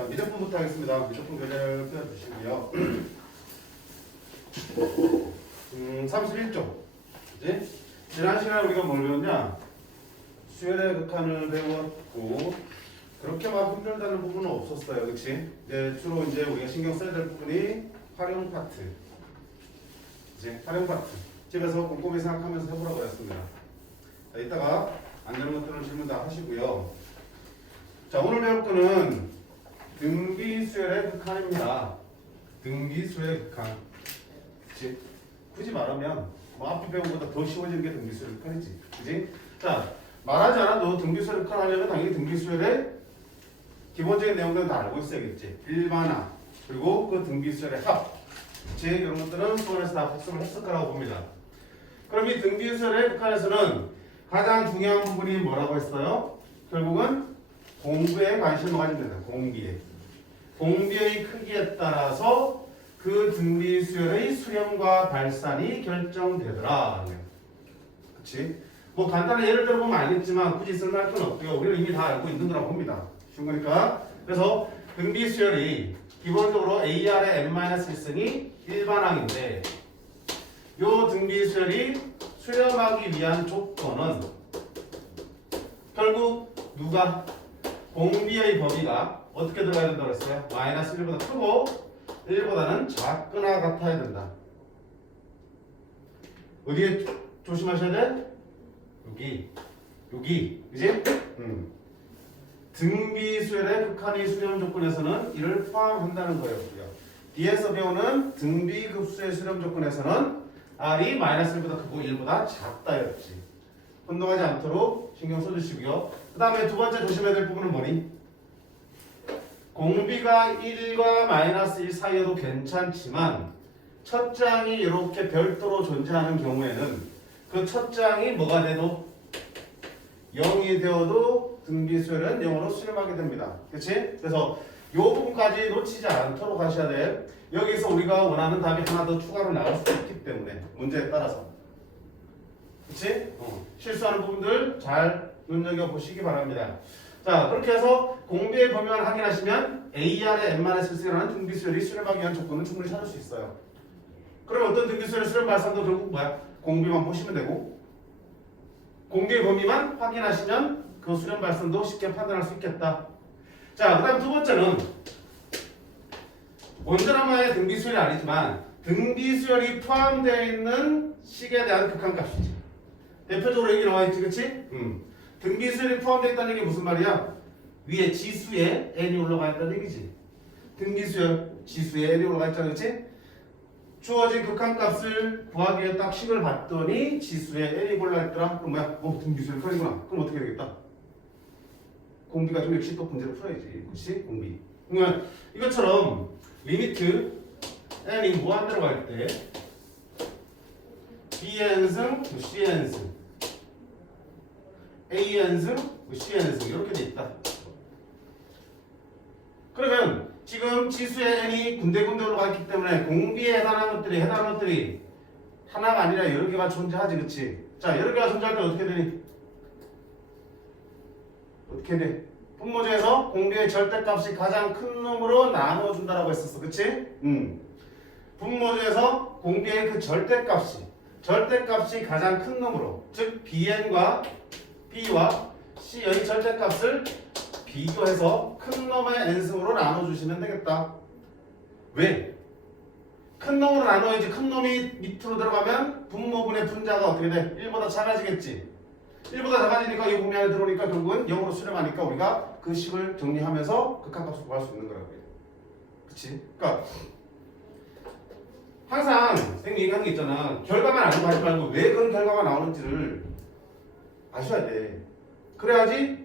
자, 미적분부터 하겠습니다. 미적분 교재를 펴주시고요. 31쪽. 그지? 지난 시간에 우리가 뭘 배웠냐? 수열의 극한을 배웠고, 그렇게 막 힘들다는 부분은 없었어요. 그치? 이제 주로 이제 우리가 신경 써야 될 부분이 활용 파트. 이제 활용 파트. 집에서 꼼꼼히 생각하면서 해보라고 했습니다. 자, 이따가 안 되는 것들은 질문 다 하시고요. 자, 오늘 배울 거는 등비수열의 극한입니다. 등비수열의 극한. 그치? 굳이 말하면 뭐 앞에 배운 것보다 더 쉬워지는 게 등비수열의 극한이지. 그치? 자, 말하지 않아도 등비수열의 극한 하려면 당연히 등비수열의 기본적인 내용들은 다 알고 있어야겠지. 일반화, 그리고 그 등비수열의 합. 그치? 이런 것들은 수원에서 다 학습을 했을 거라고 봅니다. 그럼 이 등비수열의 극한에서는 가장 중요한 부분이 뭐라고 했어요? 결국은 공비에 관심을 가지면 된다. 공비에. 공비의 크기에 따라서 그 등비수열의 수렴과 발산이 결정되더라. 그치? 뭐 간단한 예를 들어보면 알겠지만 굳이 설명할 건 없고요. 우리는 이미 다 알고 있는 거라고 봅니다. 쉬운 거니까. 그래서 등비수열이 기본적으로 AR의 n-1승이 일반항인데 요 등비수열이 수렴하기 위한 조건은 결국 누가? 공비의 범위가 어떻게 들어가야 된다고 했어요? 마이너스 1보다 크고 1보다는 작거나 같아야 된다. 어디에 조심하셔야 돼? 여기. 그지? 등비수열의 극한의 수렴 조건에서는 이를 포함한다는 거예요. 뒤에서 배우는 등비급수의 수렴 조건에서는 R이 마이너스 1보다 크고 1보다 작다였지. 혼동하지 않도록 신경 써주시고요. 그 다음에 두 번째 조심해야 될 부분은 뭐니? 공비가 1과 마이너스 1 사이여도 괜찮지만 첫 장이 이렇게 별도로 존재하는 경우에는 그 첫 장이 뭐가 돼도 0이 되어도 등비수열은 0으로 수렴하게 됩니다. 그치? 그래서 이 부분까지 놓치지 않도록 하셔야 돼. 여기서 우리가 원하는 답이 하나 더 추가로 나올 수 있기 때문에 문제에 따라서. 그치? 실수하는 부분들 잘 눈여겨보시기 바랍니다. 자, 그렇게 해서 공비의 범위만 확인하시면 AR의 n-1이라는 등비수열이 수렴하기 위한 조건은 충분히 찾을 수 있어요. 그럼 어떤 등비수열의 수렴 발산도 결국 뭐야? 공비만 보시면 되고 공비의 범위만 확인하시면 그 수렴 발산도 쉽게 판단할 수 있겠다. 자, 그 다음 두 번째는 원자나마의 등비수열이 아니지만 등비수열이 포함되어 있는 식에 대한 극한값이지. 대표적으로 여기 나와 있지, 그치? 등비수열이 포함되어 있다는 게 무슨 말이야? 위에 지수에 n이 올라가 있다는 얘기지. 등비수열 지수에 n이 올라가 있잖아, 그치? 주어진 극한값을 구하기 위해 딱 식을 봤더니 지수에 n이 올라있더라. 그럼 뭐야? 등비수열이 커지구나. 그럼 어떻게 되겠다? 공비가 좀 역시 또 문제를 풀어야지. 그치? 공비. 그러면 이것처럼 리미트 n이 무한대로 갈 때 bn승, cn승 AN승, CN승 이렇게 돼 있다. 그러면 지금 지수의 n이 군데군데 올라가 있기 때문에 공비에 해당하는 것들이 하나가 아니라 여러 개가 존재하지, 그치? 자, 여러 개가 존재할 때 어떻게 되니? 어떻게 돼? 분모제에서 공비의 절대값이 가장 큰 놈으로 나눠준다라고 했었어, 그치? 분모제에서 공비의 그 절대값이 가장 큰 놈으로, 즉 bn과 b와 c의 절대값을 비교해서 큰 놈의 n승으로 나눠주시면 되겠다. 왜? 큰 놈으로 나눠야지. 큰 놈이 밑으로 들어가면 분모분의 분자가 어떻게 돼? 1보다 작아지겠지. 1보다 작아지니까 이 범위 안에 들어오니까 결국은 0으로 수렴하니까 우리가 그 식을 정리하면서 극한값을 구할 수 있는 거라고요. 그치? 그러니까 항상 선생님 얘기하는 게 있잖아. 결과만 알고 하지 말고 왜 그런 결과가 나오는지를 아셔야 돼. 그래야지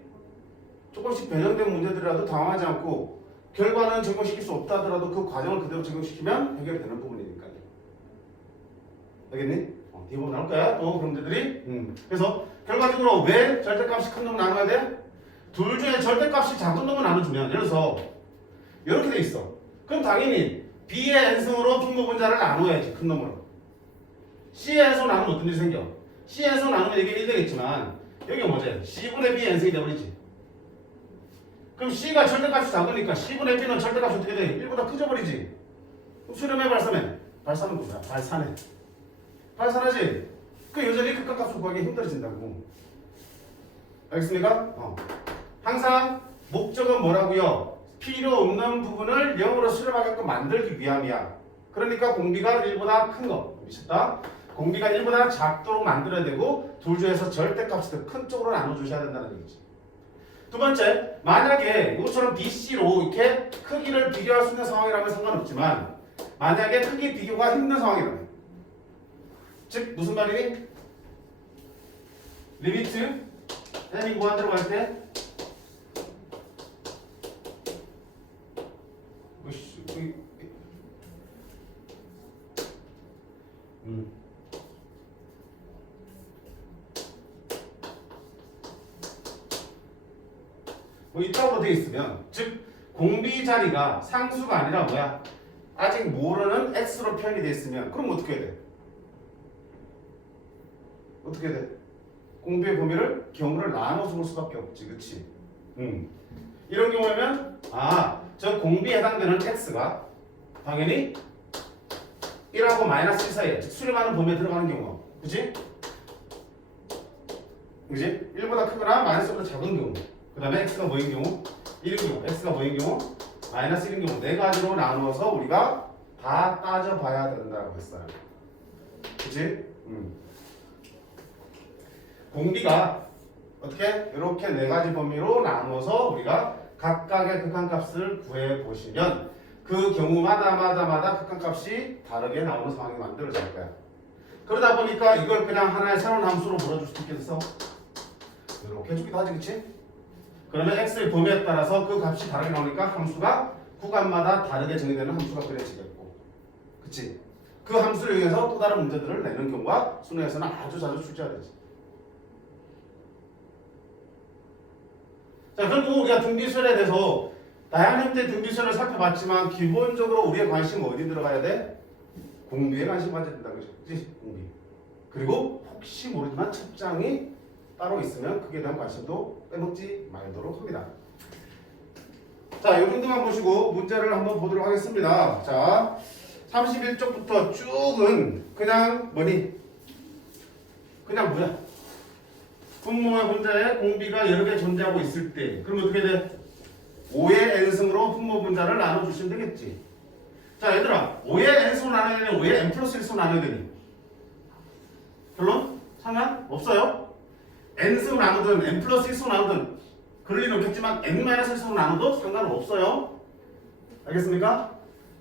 조금씩 변형된 문제들이라도 당황하지 않고 결과는 적용시킬 수 없다 하더라도 그 과정을 그대로 적용시키면 해결되는 부분이니까요. 알겠니? 뒤에 보면 나올 거야. 또 그런 문제들이. 그래서 결과적으로 왜 절대값이 큰 놈을 나눠야 돼? 둘 중에 절대값이 작은 놈을 나눠주면 예를 들어서 이렇게 돼 있어. 그럼 당연히 B의 n승으로 분모분자를 나눠야지. 큰 놈으로. C의 n승으로 나누면 어떤 일이 생겨? C의 n승으로 나누면 이게 1 되겠지만 여기가 뭐지? C분의 B n승이 되어버리지. 그럼 C가 절대값이 작으니까 C분의 B는 절대값이 어떻게 돼? 1보다 크져 버리지. 그럼 수렴해 발산해. 발산은 뭐야? 발산해. 발산하지? 그 여전히 극한값을 구하기 힘들어진다고. 알겠습니까? 항상 목적은 뭐라고요? 필요 없는 부분을 0으로 수렴하게끔 만들기 위함이야. 그러니까 공비가 1보다 큰 거. 미쳤다? 공비가 1보다 작도록 만들어야 되고 둘 중에서 절대값이 더 큰 쪽으로 나눠주셔야 된다는 얘기지. 두 번째, 만약에 이것처럼 BC로 이렇게 크기를 비교할 수 있는 상황이라면 상관없지만 만약에 크기 비교가 힘든 상황이라면 즉 무슨 말이니? 리미트 n이 무한대로 갈 때 뭐 이따구로 되어 있으면 즉 공비 자리가 상수가 아니라 뭐야? 아직 모르는 x로 표현이 되어 있으면 그럼 어떻게 해야 돼? 어떻게 해야 돼? 공비의 범위를 경우를 나눠서 볼 수밖에 없지, 그치? 이런 경우에는 저 공비에 해당되는 x가 당연히 1하고 마이너스 1 사이에 즉 수렴하는 범위에 들어가는 경우, 그치? 그치? 1보다 크거나 마이너스보다 작은 경우, 그 다음에 x가 뭐인 경우? 1인 경우, x가 뭐인 경우? 마이너스 1인 경우 네 가지로 나누어서 우리가 다 따져봐야 된다고 했어요. 그치? 공비가 어떻게? 이렇게 네 가지 범위로 나누어서 우리가 각각의 극한값을 구해보시면 그 경우마다 극한값이 다르게 나오는 상황이 만들어질 거야. 그러다 보니까 이걸 그냥 하나의 새로운 함수로 몰아줄 수도 있겠어. 이렇게 해주기도 하지, 그치? 그러면 x의 범위에 따라서 그 값이 다르게 나오니까 함수가 구간마다 다르게 정의되는 함수가 그려지겠고, 그치? 그 함수를 이용해서 또 다른 문제들을 내는 경우가 수능에서는 아주 자주 출제되지. 자, 그리고 우리가 등비수열에 대해서 다양한 형태의 등비수열을 살펴봤지만 기본적으로 우리의 관심은 어디 들어가야 돼? 공비에 관심 가져야 된다는 거죠. 그치? 공비. 그리고 혹시 모르지만 첩장이 따로 있으면 그에 대한 관심도 빼먹지 말도록 합니다. 자, 이 정도만 보시고 문제를 한번 보도록 하겠습니다. 자, 31쪽부터 쭉은 그냥 뭐니? 그냥 뭐야? 분모의 분자에 공비가 여러 개 존재하고 있을 때 그럼 어떻게 돼? 5의 n승으로 분모 분자를 나눠주시면 되겠지. 자, 얘들아 5의 n승으로 나눠야 되니 5의 n 플러스 1승으로 나눠야 되니? 결론? 상관없어요. n승으로 나누든 n 플러스 1승으로 나누든 그럴 리는 없겠지만 n 마이너스 1승으로 나눠도 상관없어요. 알겠습니까?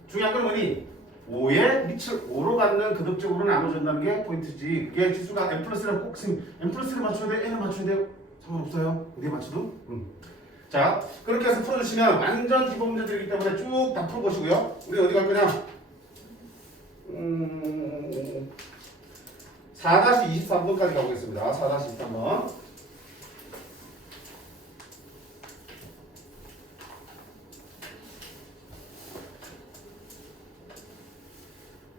중요한 건 뭐니? 5의 밑을 5로 갖는 그득적으로 나눠준다는 게 포인트지. 그게 지수가 n 플러스를 꼭 n 플러스를 맞춰야 돼? n을 맞춰야 돼요? 상관없어요. 어디에 맞춰도? 자, 그렇게 해서 풀어주시면 완전 기본 문제들이기 때문에 쭉 다 풀어보시고요. 우리 어디 갈 거냐? 4-23번까지 가보겠습니다. 4-23번.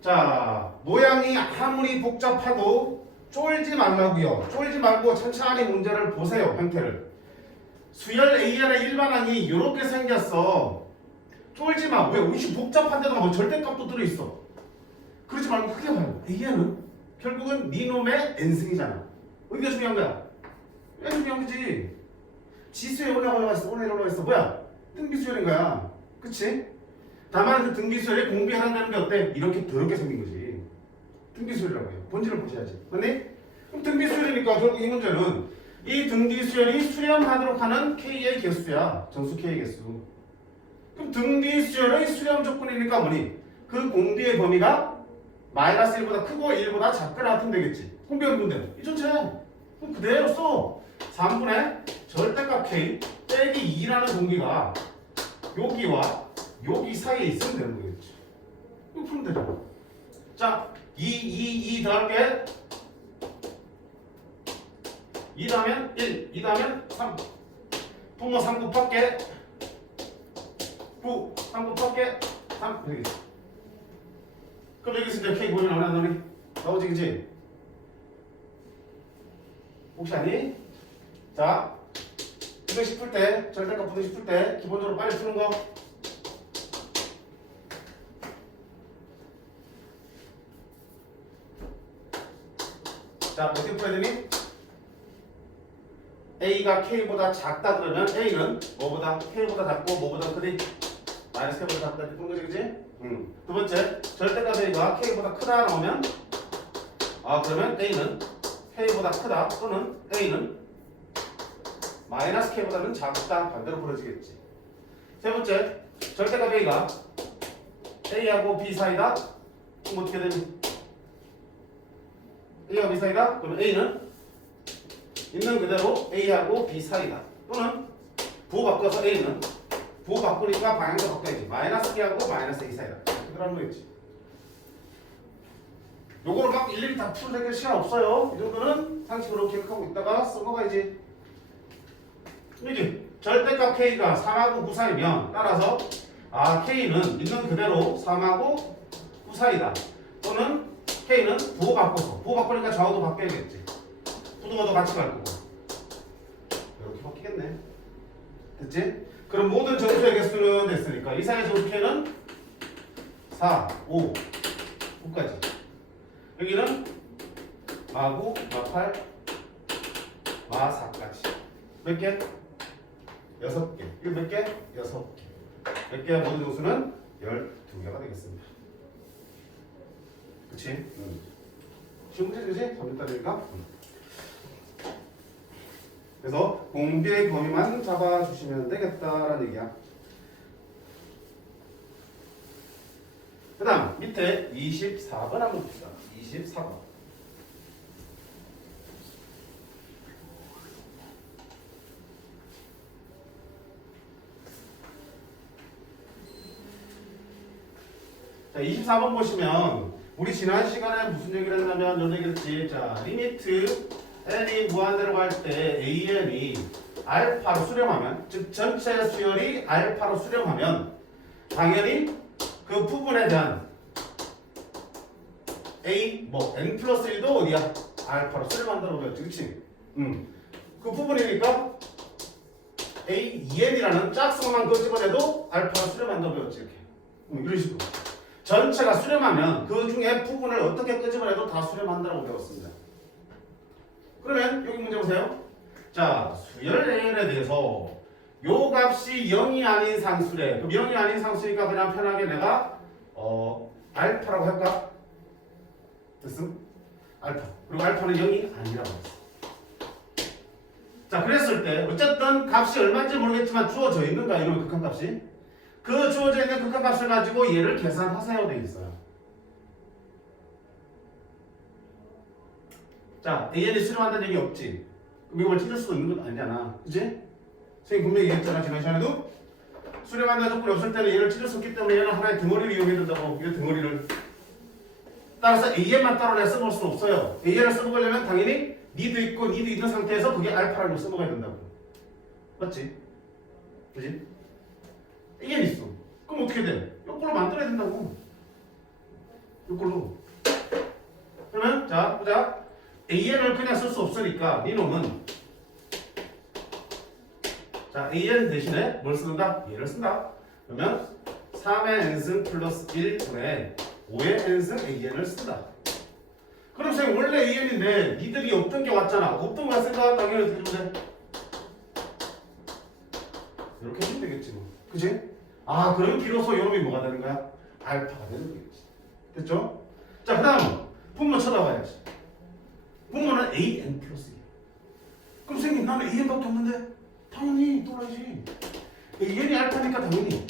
자, 모양이 아무리 복잡해도 쫄지 말라고요. 쫄지 말고 천천히 문제를 보세요. 형태를. 수열 AN의 일반항이 이렇게 생겼어. 쫄지 마. 왜? 우리 복잡한데도 뭐 절대값도 들어있어. 그러지 말고 크게 봐요. AN은 결국은 니놈의 n승이잖아. 어디가 중요한 거야? 왜 중요한 거지? 지수에 올라가 있어. 올라가 있어. 뭐야? 등비수열인 거야. 그치? 다만 그 등비수열이 공비한다는 게 어때? 이렇게 더럽게 생긴 거지. 등비수열이라고 해요. 본질을 보셔야지. 맞니? 그럼 등비수열이니까 결국 이 문제는 이 등비수열이 수렴하도록 하는 K의 개수야. 정수 K의 개수. 그럼 등비수열의 수렴 조건이니까 뭐니? 그 공비의 범위가 마이너스 1보다 크고 1보다 작거나 같으면 되겠지. 공비 얼마인데? 이 전체. 그럼 그대로 써. 3분의 절대값 K 빼기 2라는 공비가 여기와 여기 사이에 있으면 되는 거겠지. 이거 풀면 되잖아. 자, 2 더할 게 2 더하면 1, 2 더하면 3. 분모 3 곱할게 9, 3 곱할게 3 되겠지. 그럼 여기서 이제 K 보면 나오나 너니? 나오지, 그치? 혹시 아니? 자, 부등식 풀 때, 절대값 부등식 풀 때 기본적으로 빨리 푸는 거. 자, 어떻게 풀어야 되니? A가 K보다 작다 그러면 A는 뭐보다? K보다 작고 뭐보다 크니? 마이너스 K보다 작다 이렇게 푸는 거지, 그지? 두 번째, 절대값 A가 K보다 크다 나오면 그러면 A는 K보다 크다 또는 A는 마이너스 K보다는 작다 반대로 풀어지겠지. 세 번째, 절대값 A가 A하고 B 사이다? 그럼 어떻게 되니? A하고 B 사이다? 그러면 A는 있는 그대로 A하고 B 사이다. 또는 부호 바꿔서 A는 부호 바꾸니까 방향도 바꿔야지. 마이너스 B하고 마이너스 A 사이다. 이렇게 들어가는 거겠지. 요거를 막 일일이 다 풀어낼 시간 없어요. 이 정도는 상식으로 기억하고 있다가 써먹어야지. 이지 절대값 K가 3하고 9 사이면 따라서 K는 있는 그대로 3하고 9 사이다. 또는 K는 부호 바꾸니까 좌우도 바뀌어야겠지. 부등호도 같이 갈 거고. 이렇게 바뀌겠네. 됐지? 그럼 모든 정수의 개수는 됐으니까 이 사이의 정수 K는 4, 5, 9까지. 여기는 마9, 마8, 마4까지. 몇 개? 6개. 이거 몇 개? 6개. 몇 개의 모든 정수는 12개가 되겠습니다. 그치? 쉬운 문제지, 그치? 300단위니까. 그래서 공비의 범위만 잡아주시면 되겠다라는 얘기야. 그 다음 밑에 24번 한번 봅시다. 24번. 자, 24번 보시면 우리 지난 시간에 무슨 얘기를 했냐면 이런 얘기를 했지. 자, 리미트 n이 무한대로 갈 때 an이 알파로 수렴하면, 즉 전체 수열이 알파로 수렴하면 당연히 그 부분에 대한 a n 플러스 1도 어디야? 알파로 수렴한다고 배웠지, 그치? 그 부분이니까 a 2n이라는 짝수만 끄집어내도 알파로 수렴한다고 배웠지, 이렇게. 이런 식으로 전체가 수렴하면 그 중에 부분을 어떻게 끄집어내도 다 수렴한다고 배웠습니다. 그러면 여기 문제 보세요. 자, 수열 AN에 대해서 요 값이 0이 아닌 상수래. 그럼 0이 아닌 상수니까 그냥 편하게 내가 알파라고 할까? 됐음? 알파. 그리고 알파는 0이 아니라고 했어. 자, 그랬을 때 어쨌든 값이 얼마인지 모르겠지만 주어져 있는가, 이런 극한값이? 그 주어져 있는 극한값을 가지고 얘를 계산하세요 돼 있어요. 자, AN이 수렴한다는 얘기 없지. 그럼 이걸 찾을 수도 있는 건 아니잖아. 그치? 선생님 분명히 얘기했잖아, 지난 시간에도. 수렴한다는 조건이 없을 때는 얘를 찾을 수 없기 때문에 얘는 하나의 덩어리를 이용해야 된다고. 이 덩어리를. 따라서 AN만 따로 내가 써먹을 수는 없어요. AN을 써먹으려면 당연히 니도 있고 니도 있는 상태에서 그게 알파라고 써먹어야 된다고. 맞지? 그치? AN 있어. 그럼 어떻게 돼? 이걸로 만들어야 된다고. 이걸로. 그러면 자, 보자. AN을 그냥 쓸 수 없으니까 니놈은 자, AN 대신에 뭘 쓰는다? 얘를 쓴다. 그러면 3의 n승 플러스 1분의 5의 n승 AN을 쓴다. 그럼 선생님 원래 AN인데 니들이 없던 게 왔잖아. 없던 거 왔으니까 당연히 어떻게 주면 돼? 이렇게 해주면 되겠지 뭐. 그치? 그러면 비로소 요놈이 뭐가 되는 거야? 알파가 되는 거겠지. 됐죠? 자, 그 다음 분모 쳐다봐야지. 분모는 an 플러스 1. 그럼 선생님 나는 an밖에 없는데? 당연히 또라지. an이 알파니까 당연히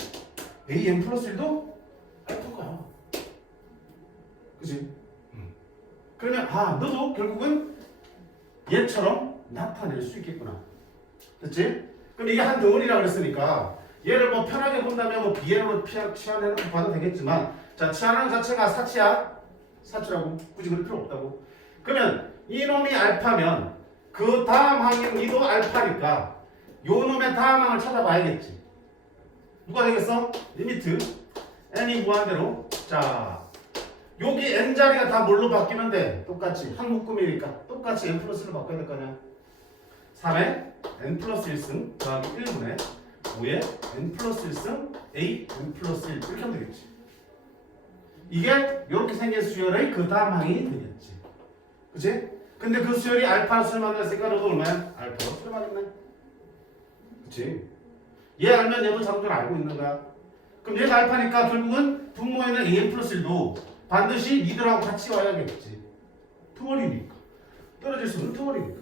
an 플러스 1도 알파인 거야. 그치? 그러면 너도 결국은 얘처럼 나타낼 수 있겠구나. 됐지? 그럼 이게 한 덩어리라고 그랬으니까 얘를 뭐 편하게 본다면 뭐 bn으로 치환해놓고 봐도 되겠지만, 자, 치환하는 자체가 사치야. 사치라고. 굳이 그럴 필요 없다고. 그러면 이놈이 알파면 그 다음 항인 이도 알파니까 요 놈의 다음 항을 찾아봐야겠지. 누가 되겠어? 리미트 n이 무한대로. 자, 여기 n자리가 다 뭘로 바뀌면 돼? 똑같이 한 묶음이니까 똑같이 n 플러스로 바꿔야 될 거 아니야. 3의 n 플러스 1승 더하기 1분의 5의 n 플러스 1승 a n 플러스 1 이렇게 하면 되겠지. 이게 이렇게 생긴 수열의 그 다음 항이 되겠지. 그치? 근데 그 수열이 알파 수를 만들었으니까 너도 얼마야? 알파로 수렴하겠네. 그치? 얘 알면 얘도 자동적으로 알고 있는 거야. 그럼 얘가 알파니까 결국은 분모에는 an 플러스 1도 반드시 니들하고 같이 와야겠지. 투머리니까. 떨어질 수는 투머리니까.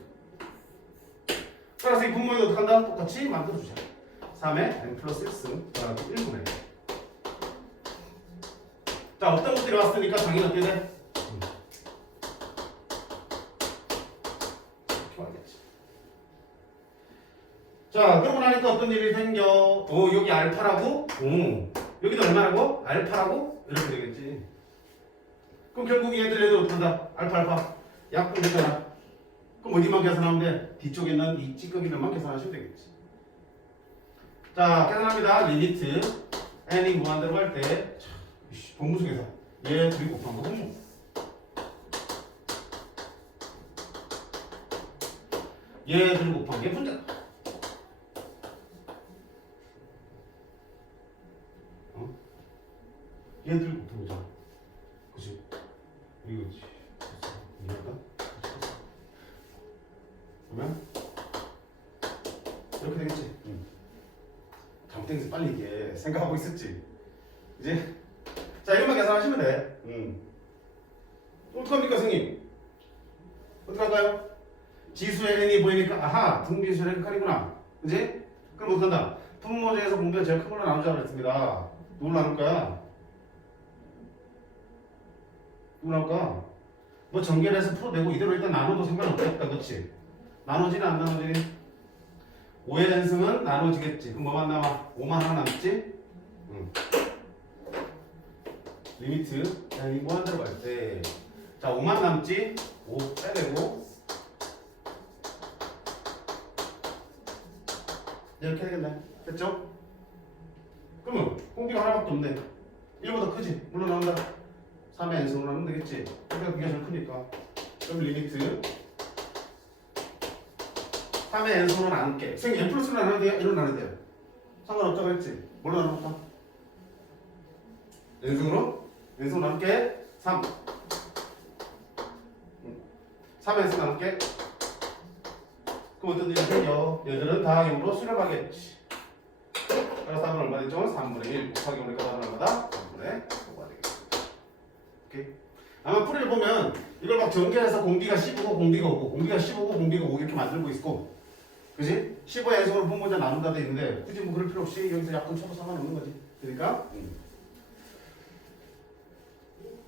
따라서 이 분모에 어떻게 한다? 똑같이 만들어주자. 3의 n 플러스 1승 더하기 1분의 자, 어떤 것들이 왔으니까 당연히 어떻게 돼? 이렇게 와야겠지. 자, 그러고 나니까 어떤 일이 생겨? 여기 알파라고? 여기도 얼마라고? 알파라고? 이렇게 되겠지. 그럼 결국 얘들 어떻게 한다? 알파. 약분되잖아. 그럼 어디만 계산하면 돼? 뒤쪽에 있는 이 찌꺼기들만 계산하시면 되겠지. 자, 계산합니다. 리미트 n이 무한대로 갈 때 분무수 계산. 얘 둘이 곱한 거 분무. 얘 둘이 곱한 게 분자. 얘 둘이 곱한 거잖아. 그치? 이거지. 이해할까? 그러면 이렇게 되겠지. 잘못된 게 빨리 이게 생각하고 있었지. 이제 자, 이것만 계산하시면 돼. 어떡합니까, 선생님? 어떡할까요? 지수의 n이 보이니까 아하, 등비수의 극한이구나. 그지? 그럼 어떡한다? 분모 중에서 공비가 제일 큰 걸로 나누자고 그랬습니다. 누굴 나눌 거야? 누구 나눌 거야? 뭐 전개해서 풀어내고 이대로 일단 나눠도 상관없겠다. 그치? 나눠지나 안 나눠지니? 5의 n승은 나눠지겠지. 그럼 뭐만 남아? 5만 하나 남지? 리미트 n이 무한대로 갈 때 자, 5만 남지? 5 빼내고 이렇게 되겠네. 됐죠? 그러면 공비가 하나밖에 없네. 1보다 크지? 물론 나온다. 3의 n승으로 나누면 되겠지? 그러니까 그게 제일 크니까. 그럼 리미트 3의 n승으로 나눌게. 선생님 n 플러스로 나눠야 돼요? n으로 나눠야 돼요? 상관없다고 했지? 뭘로 나눌까? n승으로? n승으로 나눌게. 3 3의 n승 나눌게. 그럼 어떤 일이 생겨? 얘들은 다 0으로 수렴하겠지. 그래서 답은 얼마 되죠? 3분의 1 곱하기 오니까 답은 얼마다? 3분의 5가 되겠습니다. 오케이? 아마 풀이를 보면 이걸 막 전개해서 공비가 15고 공비가 5고 공비가 15고 공비가 5 이렇게 만들고 있고, 그지? 15의 n승으로 분모자 나눈다 돼 있는데 굳이 뭐 그럴 필요 없이 여기서 약분 쳐도 상관없는 거지. 그러니까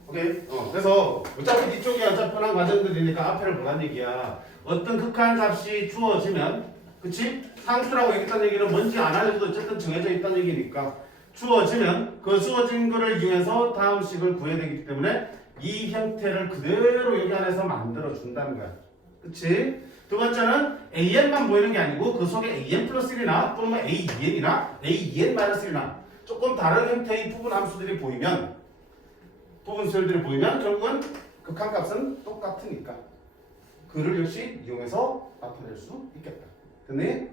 오케이? 그래서 어차피 뒤쪽이 어차피 편한 과정들이니까 앞에를 보란 얘기야. 어떤 극한 값이 주어지면, 그치? 상수라고 얘기했다는 얘기는 뭔지 안 알려도 어쨌든 정해져 있다는 얘기니까 주어지면 그 주어진 거를 이용해서 다음 식을 구해야 되기 때문에 이 형태를 그대로 여기 안에서 만들어 준다는 거야. 그치? 두 번째는 an만 보이는 게 아니고 그 속에 an 플러스 1이나 또는 a2n이나 a2n 마이너스 1이나 조금 다른 형태의 부분 함수들이 보이면, 부분 수열들이 보이면 결국은 극한값은 똑같으니까 그를 역시 이용해서 나타낼 수 있겠다. 됐니?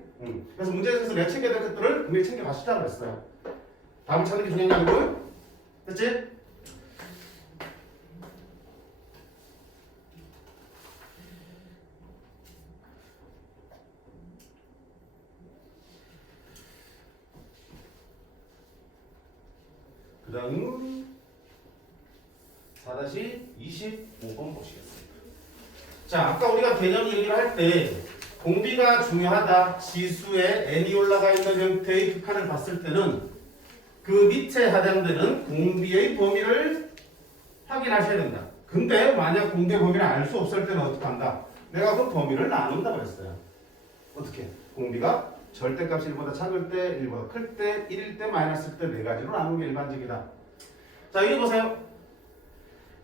그래서 문제에서 내가 챙겨야 될 것들을 분명히 챙겨가시자 그랬어요. 답을 찾는 게 중요한 게 아니고. 됐지? 그 다음 4-25번 보시겠습니다. 자, 아까 우리가 개념 얘기를 할 때 공비가 중요하다, 지수에 n이 올라가 있는 형태의 극한을 봤을 때는 그 밑에 해당되는 공비의 범위를 확인하셔야 된다. 근데 만약 공비의 범위를 알 수 없을 때는 어떻게 한다? 내가 그 범위를 나눈다고 했어요. 어떻게? 공비가 절대값이 1보다 작을 때, 1보다 클 때, 1일 때, 마이너스일 때 네 가지로 나누는 게 일반적이다. 자, 여기 보세요.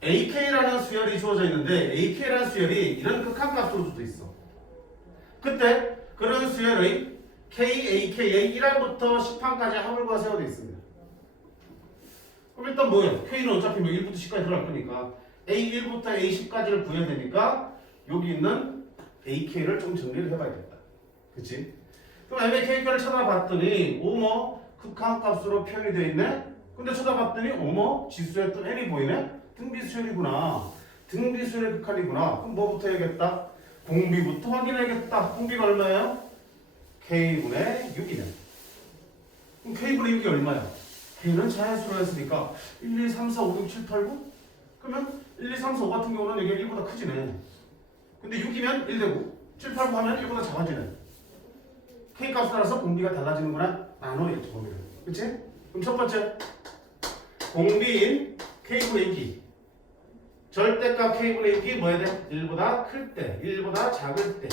AK라는 수열이 주어져 있는데 AK라는 수열이 이런 극한값으로 주어져 있어. 그때 그런 수열의 KAK의 1항부터 10항까지 합을과 세워져 있습니다. 그럼 일단 뭐예요? K는 어차피 뭐 1부터 10까지 들어갈 거니까 A1부터 A10까지를 구해야 되니까 여기 있는 AK를 좀 정리를 해봐야겠다. 그치? 그럼 m의 K가를 찾아봤더니 어머 극한값으로 표현이 되어 있네. 근데 찾아봤더니 어머 지수에 또 n이 보이네. 등비수열이구나. 등비수열의 극한이구나. 그럼 뭐부터 해야겠다? 공비부터 확인해야겠다. 공비가 얼마예요? K분의 6이네. 그럼 K분의 6이 얼마야? K는 자연수로 했으니까 1, 2, 3, 4, 5, 6, 7, 8, 9? 그러면 1, 2, 3, 4, 5 같은 경우는 이게 1보다 크지네. 근데 6이면 1 되고 7, 8, 9 하면 1보다 작아지네. K 값에 따라서 공비가 달라지는구나. 나눠야겠죠, 공비를. 그치? 그럼 첫 번째 공비인 K분의 6이 절대값 K분의 6이 뭐 해야 돼? 1보다 클 때, 1보다 작을 때.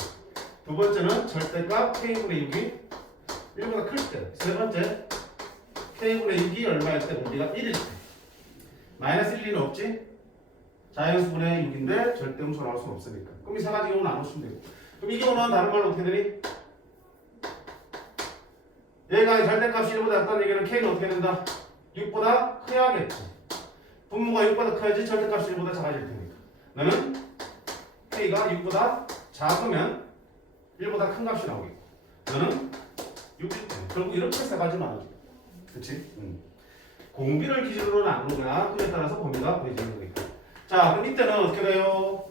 두 번째는 절대값 K분의 6이 1보다 클 때. 세 번째 K분의 6이 얼마일 때? 공비가 1일 때. 마이너스 1, 2는 없지? 자연수분의 6인데 절대음수 나올 수는 없으니까. 그럼 이 세 가지 경우 나누시면 되고. 그럼 이 경우는 다른 말로 어떻게 되니? 얘가 절대값이 1보다 작다는 얘기는 K는 어떻게 된다? 6보다 커야겠지. 분모가 6보다 커야지 절대값이 1보다 작아질 테니까. 너는 K가 6보다 작으면 1보다 큰 값이 나오겠고. 너는 6일 때. 결국 이렇게 세 가지 나누죠. 그치? 공비를 기준으로 나누는 거야. 그에 따라서 범위가 구해지는 거니까. 자, 그럼 이때는 어떻게 돼요?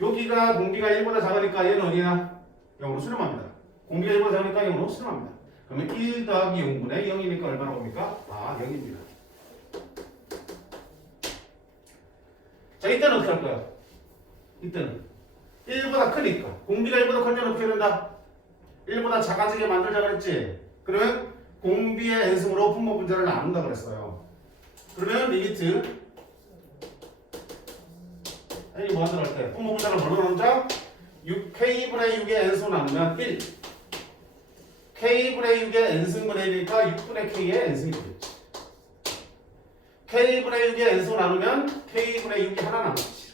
여기가 공비가 1보다 작으니까 얘는 어디냐? 0으로 수렴합니다. 공비가 1보다 작으니까 0으로 수렴합니다. 그러면 1 더하기 0분의 0이니까 얼마나 옵니까? 아, 0입니다. 자, 이때는 어떻게 할 거야? 이때는 1보다 크니까 공비가 1보다 클 때는 어떻게 된다? 1보다 작아지게 만들자 그랬지? 그러면 공비의 n승으로 분모 분자를 나눈다 그랬어요. 그러면 리미트 n이 뭐 한다고 할 때? 분모 분자를 뭘로 나누자? 6k분의 6의 n승으로 나누면 1 k분의 6의 n승분의 1이니까 6분의 k의 n승이 되겠지. k분의 6의 n승으로 나누면 k분의 6이 하나 남았지.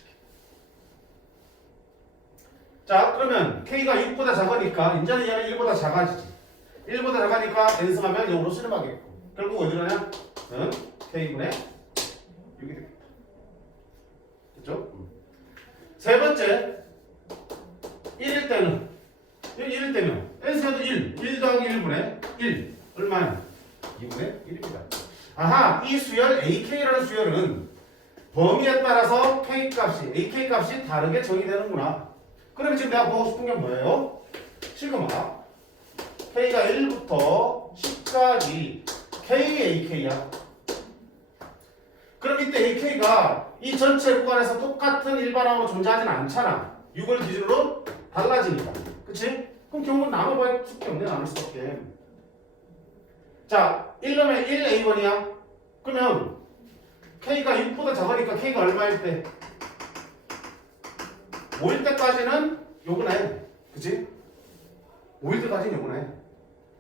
자, 그러면 k가 6보다 작으니까 이제는 얘는 1보다 작아지지. 1보다 작으니까 n승하면 0으로 수렴하겠고. 결국 어디로 가냐? k분의 6이 되겠다. 됐죠? 세 번째 1일 때는 여기 1일 때면 n승에도 1 더하기 1분의 1 얼마냐? 2분의 1입니다. 아하, 이 수열 AK라는 수열은 범위에 따라서 K값이 AK값이 다르게 정의되는구나. 그러면 지금 내가 보고 싶은 게 뭐예요? 시그마 K가 1부터 10까지 KAK야. 그럼 이때 AK가 이 전체 구간에서 똑같은 일반항으로 존재하진 않잖아. 6을 기준으로 달라지니까. 그치? 그럼 결국은 나눠봐야 수밖에 없네. 나눌 수밖에. 자, 1놈에 1A1이야. 그러면 K가 6보다 작으니까 K가 얼마일 때? 5일 때까지는 요거네. 그치? 5일 때까지는 요거네.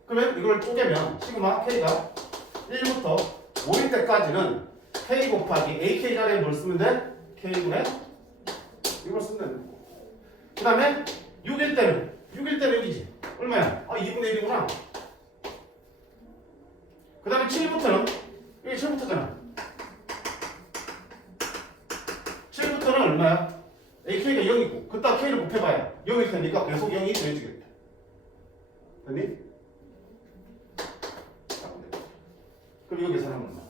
그러면 이걸 쪼개면 시그마 K가 1부터 5일 때까지는 K 곱하기 AK 자리에 뭘 쓰면 돼? K분의 이걸 쓰면 되는 거고. 그 다음에 6일 때는 6이지. 얼마야? 아, 2분의 1이구나. 그 다음에 7부터는 여기 7부터잖아. 7부터는 얼마야? AK가 0이고 그따 K를 곱해봐야 0일 테니까 계속 0이 더해지겠다. 됐니? 그럼 이거 계산하면 얼마?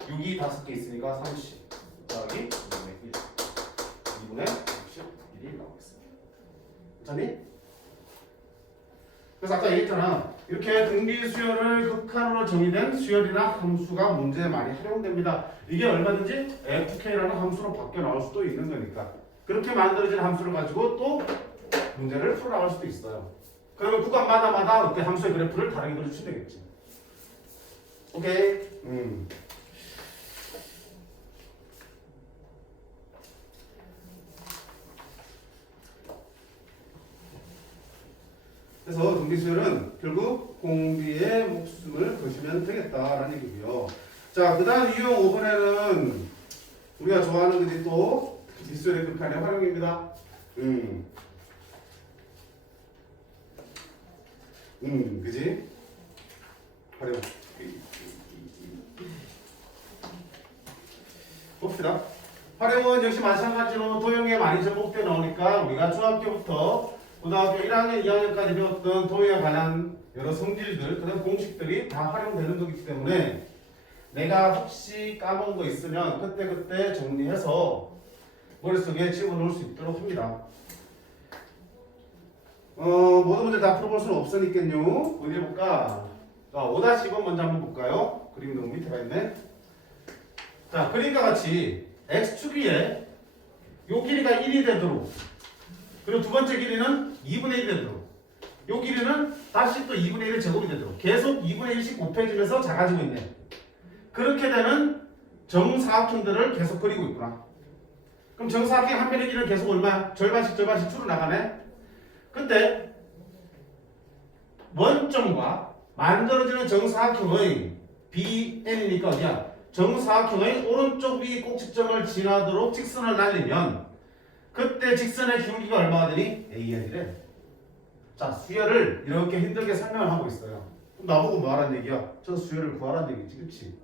6이 5개 있으니까 30 더하기 2분의 1 2분의 61이 나오겠습니다. 괜찮니? 그래서 아까 얘기했잖아. 이렇게 등비수열을 극한으로 정의된 수열이나 함수가 문제에 많이 활용됩니다. 이게 얼마든지 FK라는 함수로 바뀌어 나올 수도 있는 거니까. 그렇게 만들어진 함수를 가지고 또 문제를 풀어 나갈 수도 있어요. 그러면 구간마다 어때 함수의 그래프를 다르게 그려주면 되겠지. 오케이. 그래서 등비수열은 결국 공비의 목숨을 거시면 되겠다라는 얘기고요. 자, 그 다음 유형 5번에는 우리가 좋아하는 것이 또 비수열의 극한의 활용입니다. 그지? 활용. 봅시다. 활용은 역시 마찬가지로 도형에 많이 접목되어 나오니까 우리가 중학교부터 고등학교 1학년, 2학년까지 배웠던 도형에 관한 여러 성질들, 그런 공식들이 다 활용되는 거기 때문에 내가 혹시 까먹은 거 있으면 그때그때 정리해서 머릿속에 집어넣을 수 있도록 합니다. 모든 문제 다 풀어볼 수는 없으니까요. 어디 해볼까? 자, 5-2번 먼저 한번 볼까요? 그림이 너무 밑에 가 있네. 자, 그림과 같이 x축위에 요 길이가 1이 되도록, 그리고 두 번째 길이는 2분의 1이 되도록, 요 길이는 다시 또 2분의 1의 제곱이 되도록 계속 2분의 1씩 곱해지면서 작아지고 있네. 그렇게 되는 정사각형들을 계속 그리고 있구나. 그럼 정사각형 한 변의 길이는 계속 얼마? 절반씩 줄어나가네. 근데 원점과 만들어지는 정사각형의 BN이니까 어디야? 정사각형의 오른쪽 위 꼭지점을 지나도록 직선을 날리면 그때 직선의 기울기가 얼마가 되니? AN이래. 자, 수열을 이렇게 힘들게 설명을 하고 있어요. 그럼 나보고 뭐 하라는 얘기야? 저 수열을 구하라는 얘기지, 그치?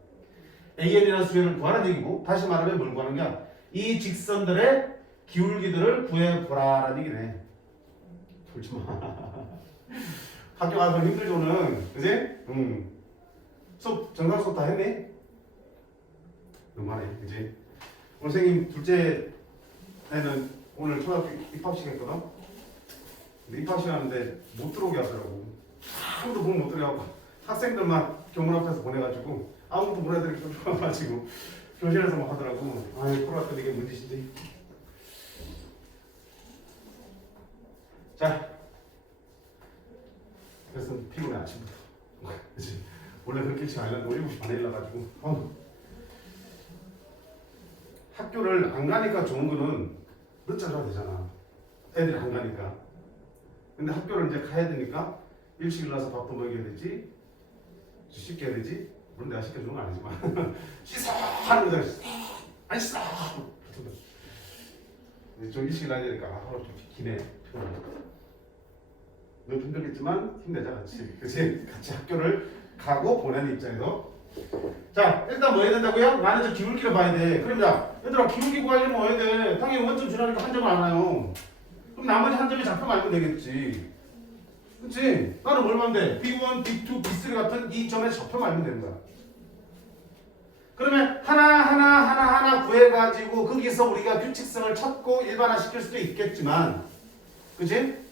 AN이라는 수열을 구하라는 얘기고, 다시 말하면 뭘 구하는 거야? 이 직선들의 기울기들을 구해보라라는 얘기네. 풀지 마. 학교 가서 힘들지 오늘, 그지? 수업, 정상 수업 다 했니? 너무하네, 그지? 오늘 선생님 둘째 애는 오늘 초등학교 입학식 했거든? 근데 입학식 하는데 못 들어오게 하더라고. 아무도 보면 못 들어가고 학생들만 교문 앞에서 보내가지고 아무도 보내드리기 좀 좋아가지고 교실에서 막 하더라고. 아이, 코로나 때 이게 문제인데. 자, 그래서 피곤해 아침부터. 그치? 원래 그렇게 일찍 안 일어나고 7시 반에 일어나가지고 학교를 안 가니까 좋은 거는 늦자라 되잖아. 애들이 안 가니까. 근데 학교를 이제 가야 되니까 일찍 일어나서 밥도 먹여야 되지, 씻게 해야 되지. 물론 내가 씻겨주는 건 아니지만 씻어! 하는 거잖아. 안 씻어! 좀 일찍 일어나야 되니까 하루 좀 기네. 너 힘들겠지만 힘내자 같이. 그치? 같이 학교를 가고 보내는 입장에서. 자, 일단 뭐 해야 된다고요? 나는 저 기울기를 봐야 돼. 그럼 자, 얘들아 기울기 구하려면 뭐 해야 돼? 당연히 원점 지나니까 한 점을 알아요. 그럼 나머지 한 점이 잡혀 알면 되겠지. 그치? 나는 뭘 알면 돼? B1, B2, B3 같은 이 점에 잡혀 알면 되는 거야. 그러면 하나 구해가지고 거기서 우리가 규칙성을 찾고 일반화시킬 수도 있겠지만, 그치?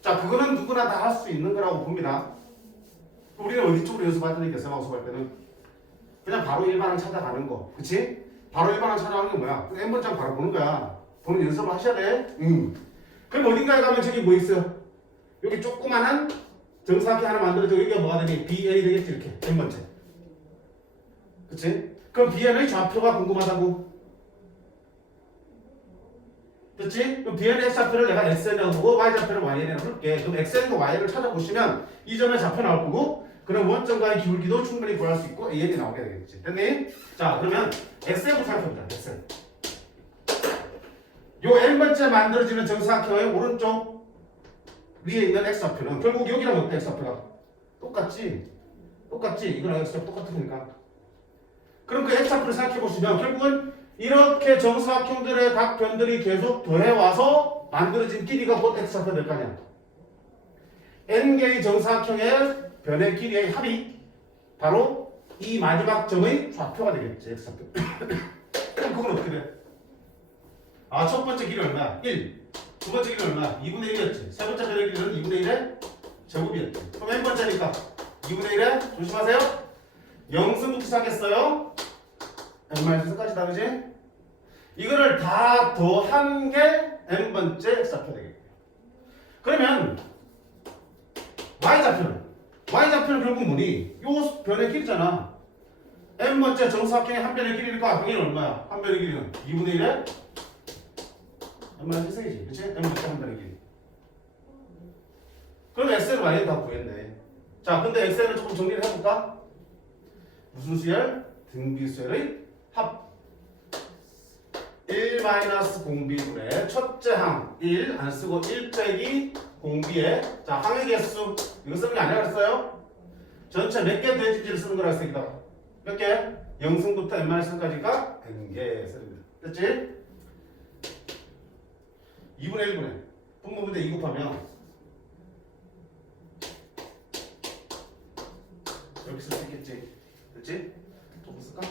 자, 그거는 누구나 다 할 수 있는 거라고 봅니다. 우리는 어디 쪽으로 연습할 때는 계산하고 수업할 때는 그냥 바로 일반항 찾아가는 거, 그치? 바로 일반항 찾아가는 게 뭐야? N번장 바로 보는 거야. 보는 연습을 하셔야 돼. 그럼 어딘가에 가면 저기 뭐 있어요? 여기 조그만한 정사각형 하나 만들어져. 여기가 뭐가 되니? BN이 되겠지, 이렇게. N번째. 그치? 그럼 BN의 좌표가 궁금하다고. 됐지? 그럼 BN의 X좌표를 내가 SN이라고 보고 Y좌표를 YN이라고 볼게. 그럼 XN과 Y를 찾아보시면 이 점에 좌표 나올 거고, 그럼 원점과의 기울기도 충분히 구할 수 있고 AN이 나오게 되겠지. 됐니? 자, 그러면 XN부터 살펴보자. XN. 요 N번째 만들어지는 정사각형의 오른쪽 위에 있는 X좌표는 결국 여기랑 어때? X좌표가 똑같지? 똑같지? 이거랑 X좌표 똑같으니까. 그럼 그 X좌표를 생각해보시면 결국은 이렇게 정사각형들의 각 변들이 계속 더해와서 만들어진 길이가 곧 X좌표 될 거 아니야. N개의 정사각형의 변의 길이의 합이 바로 이 마지막 점의 좌표가 되겠지. X좌표. 그럼 그건 어떻게 돼? 아, 첫 번째 길이 얼마야? 1. 두 번째 길이 얼마야? 2분의 1이었지. 세 번째 변의 길이는 2분의 1의 제곱이었지. 그럼 N번째니까 2분의 1에 조심하세요. 0승부터 시작했어요. N-까지 다, 그지? 이거를 다 더한 게 N번째 X좌표 되겠고. 그러면 Y좌표는 결국 뭐니? 요 변의 길이잖아. N번째 정사각형의 한 변의 길이니까 당연히 얼마야? 한 변의 길이는 2분의 1에 N마이너스 희생이지. 그치? N번째 한 변의 길이. 그럼 X는 Y는 다 구했네. 자, 근데 X는 조금 정리를 해볼까? 무슨 수열? 등비수열의 합. 1 마이너스 공비분의 첫째 항 1 안 쓰고 1 빼기 공비의 자 항의 개수 이거 쓰는 게 아니라 그랬어요. 전체 몇 개 대집지를 쓰는 거라 했어. 여기다가 몇 개? 0승부터 n-1까지가 n개 쓰는 거. 됐지? 2분의 1분의 분모분의 2 곱하면 이렇게 쓸 수 있겠지. 됐지? 조금 쓸까?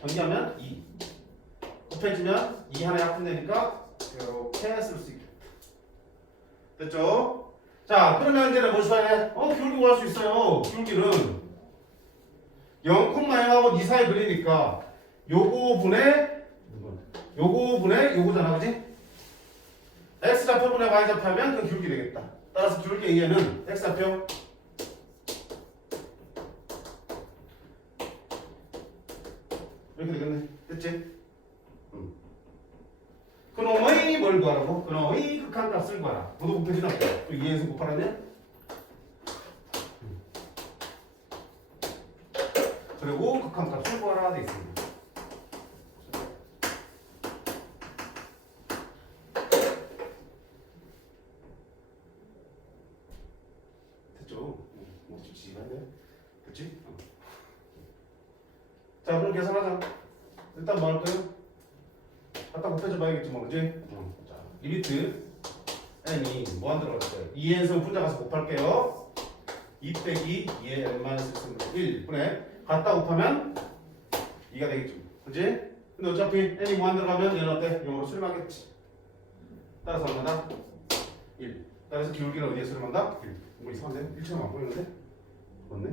전개하면 2 곱해주면 2 하나 약분되니까 이렇게 쓸 수 있겠다. 됐죠? 자, 그러면 이제는 뭐 써야 돼? 기울기 구할 수 있어요. 기울기는 0,0하고 2 사이 그리니까 요거 분의 요거잖아, 그지? x좌표분의 y좌표하면 그 기울기 되겠다. 따라서 기울기 A에는 x좌표 이렇게 되겠네. 됐지? 그놈의 뭘 구하라고? 그놈의 극한값을 구하라. 모두 곱해지나? 또 2에서 곱하라냐? 그리고 극한값을 구하라 돼 있습니다. 됐죠? 뭐 지지한데, 그렇지? 자, 그럼 계산하자. 일단 뭐 할까요? 갖다 곱해줘 봐야겠지 뭐, 그지? 자, 리미트 n이 뭐안 들어갔어요? 2에서 분자 가서 곱할게요. 2 빼기 2의 n-1 1분의 갖다 곱하면 2가 되겠죠. 그지? 근데 어차피 n이 뭐안 들어가면 얘는 어때? 0으로 수렴하겠지. 따라서 얼마다? 1. 따라서 기울기는 어디에 수렴한다? 1. 뭐 이상한데? 1처럼 안 보이는데? 맞네?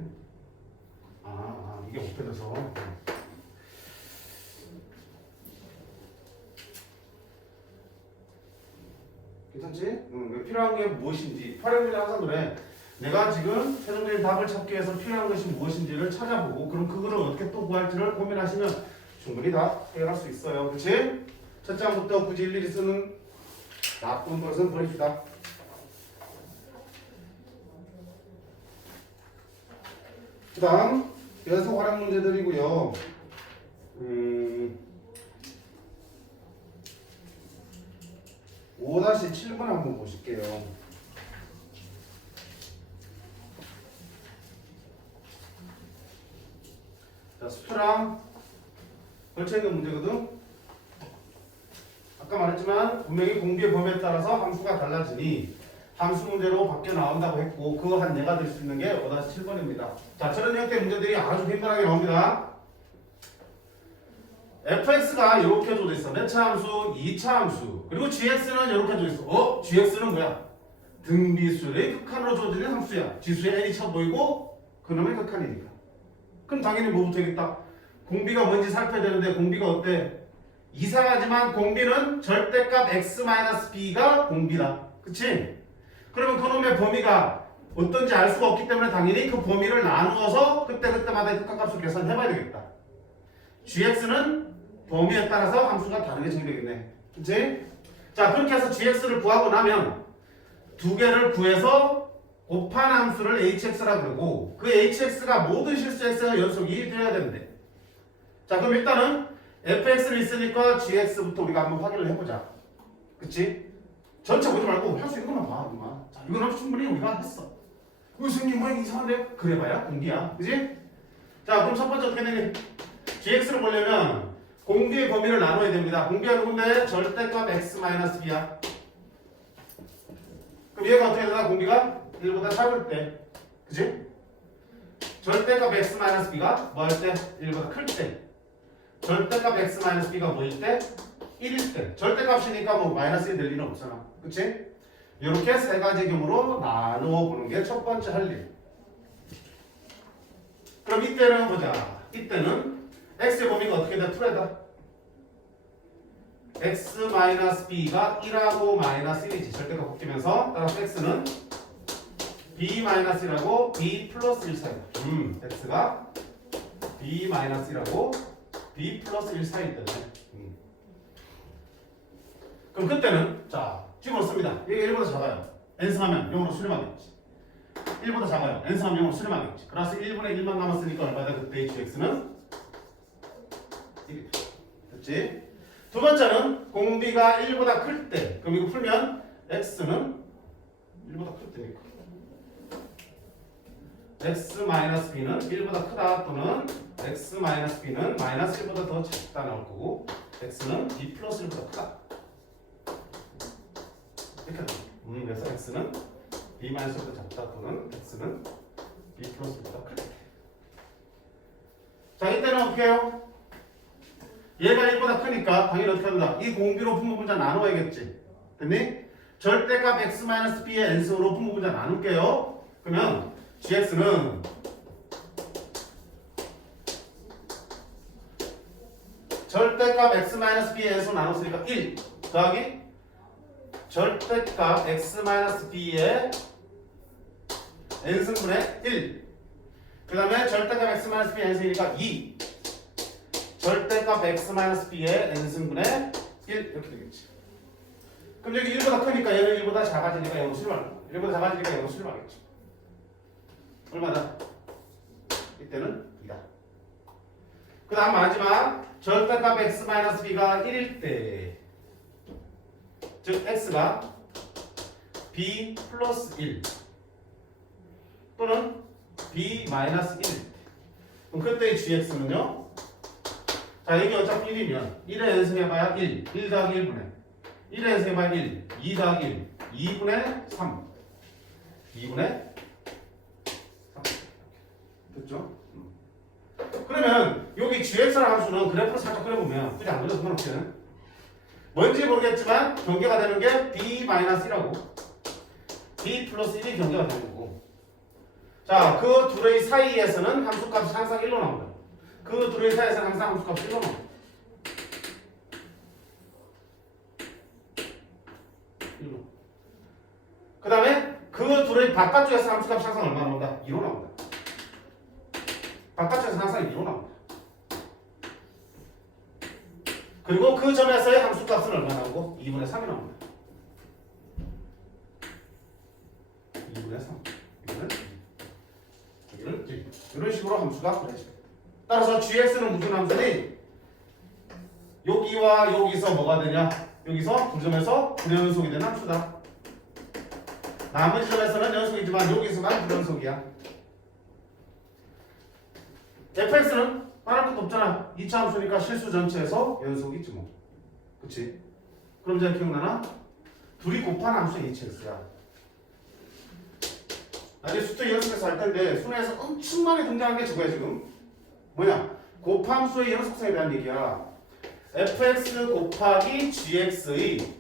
이게 곱해져서. 괜찮지? 필요한 게 무엇인지. 활용문제 항상 그래. 내가 지금 최종적인 답을 찾기 위해서 필요한 것이 무엇인지를 찾아보고 그럼 그거를 어떻게 또 구할지를 고민하시면 충분히 다 해결할 수 있어요. 그렇지? 첫 장부터 굳이 일일이 쓰는 나쁜 것은 버립시다. 그 다음 연속 활용 문제들이고요. 5-7번 한번 보실게요. 자, 수표랑 걸쳐있는 문제거든. 아까 말했지만 분명히 공비의 범위에 따라서 함수가 달라지니 함수 문제로 바뀌어 나온다고 했고 그 한 예가 될 수 있는 게 5-7번입니다. 자, 저런 형태의 문제들이 아주 힘들하게 나옵니다. fx가 이렇게 줘져 있어. 몇 차 함수? 2차 함수. 그리고 gx는 이렇게 줘져 있어. gx는 뭐야? 등비수의 극한으로 줘지는 함수야. 지수의 n이 쳐 보이고 그놈의 극한이니까. 그럼 당연히 뭐부터 되겠다? 공비가 뭔지 살펴야 되는데 공비가 어때? 이상하지만 공비는 절대값 x-b가 공비다. 그치? 그러면 그놈의 범위가 어떤지 알 수가 없기 때문에 당연히 그 범위를 나누어서 그때그때마다 극한값을 계산해봐야 되겠다. gx는 범위에 따라서 함수가 다르게 정의되겠네. 그치? 자, 그렇게 해서 gx를 구하고 나면 두 개를 구해서 곱한 함수를 hx라 그러고 그 hx가 모든 실수 x의 연속이 되어야 되는데 자, 그럼 일단은 fx는 있으니까 gx부터 우리가 한번 확인을 해보자. 그치? 전체 보지 말고 할 수 있는 것만 봐. 그만. 자, 이거는 충분히 우리가 했어. 선생님 뭐 이상한데? 그래봐야 공비야. 그치? 자, 그럼 첫 번째 어떻게 되니? gx를 보려면 공비의 범위를 나눠야 됩니다. 공비가 누군데? 절대값 x-b야. 그럼 얘가 어떻게 되나? 공비가 1보다 작을 때. 그치? 절대값 x-b가 뭐 할 때? 1보다 클 때. 절대값 x-b가 뭐일 때? 1일 때. 절대값이니까 뭐 마이너스 1 될 리는 없잖아. 그치? 이렇게 세 가지 경우로 나누어 보는 게 첫 번째 할 일. 그럼 이때는 보자. 이때는 x의 범위가 어떻게 돼? 풀에다. x-b가 1하고 마이너스 1이지. 절대값 바뀌면서 따라서 x는 b-1하고 b 플러스 1 사이다. x가 b-1하고 b 플러스 1 사이 때문에. 그럼 그때는 자 집어넣습니다. 이게 1보다 작아요. n승하면 0으로 수렴하겠지. 1보다 작아요. n승하면 0으로 수렴하겠지. 그래서 1분의 1만 남았으니까 얼마다 그때 hx는 1이다. 됐지? 두 번째는 공비가 1보다 클 때. 그럼 이거 풀면 x는 1보다 클 때니까 x-b는 1보다 크다 또는 x-b는 마이너스 1보다 더 작다 나올 거고 x는 b 플러스 1보다 크다. 이렇게 돼. 그래서 x는 b-1보다 작다 또는 x는 b 플러스 1보다 클 때. 약속해요. 얘가 1보다 크니까 당연히 어떻게 한다? 이 공비로 분모분자 나누어야겠지. 됐니? 절대값 x-b의 n승으로 분모분자 나눌게요. 그러면 gx는 절대값 x-b의 n승으로 나눴으니까 1 더하기 절대값 x-b의 n승분의 1. 그 다음에 절대값 x-b의 n승이니까 2. 절대값 x-b의 n승분의 1 이렇게 되겠지. 그럼 여기 1보다 크니까 얘는 1보다 작아지니까 0은 실망. 1보다 작아지니까 0은 실망이겠지. 얼마다? 이때는 2다. 그 다음 마지막 절대값 x-b가 1일 때, 즉 x가 b 플러스 1 또는 b 마이너스 1일 때, 그럼 그때의 gx는요? 자, 이게 어차피 1이면 1의 n승 해봐야 1, 1 더하기 1분의 1의 n승 해봐야 1, 2 더하기 1, 2분의 3 2분의 3 됐죠? 그러면 여기 gx라는 함수는 그래프를 살짝 그려보면 굳이 안 그려도 상관없지. 뭔지 모르겠지만 경계가 되는 게 b-1하고 b 플러스 1이 경계가 되는 거고, 자, 그 둘의 사이에서는 함수값이 항상 1로 나옵니다. 그 둘의 사이에서는 항상 함수값이 1로 나옵니다. 1로. 그 다음에 그 둘의 바깥쪽에서 함수값이 항상 얼마 나온다? 2로 나온다. 바깥쪽에서 항상 2로 나온다. 그리고 그 점에서의 함수값은 얼마 나오고? 2분의 3이 나옵니다. 2분의 3. 여기는 1. 이런 식으로 함수가 그려집니다. 따라서 gx는 무슨 함수니? 여기와 여기서 뭐가 되냐? 여기서 두 점에서 불연속이 되는 함수다. 나머지 점에서는 연속이지만 여기서만 불연속이야. fx는 말할 것도 없잖아. 2차 함수니까 실수 전체에서 연속이지 뭐. 그치? 그럼 이제 기억나나? 둘이 곱한 함수는 hx야. 나중에 수트 연습해서 할 텐데 수능에서 엄청나게 등장한 게 저거야 지금. 뭐냐? 곱함수의 연속성에 대한 얘기야. fx 곱하기 gx의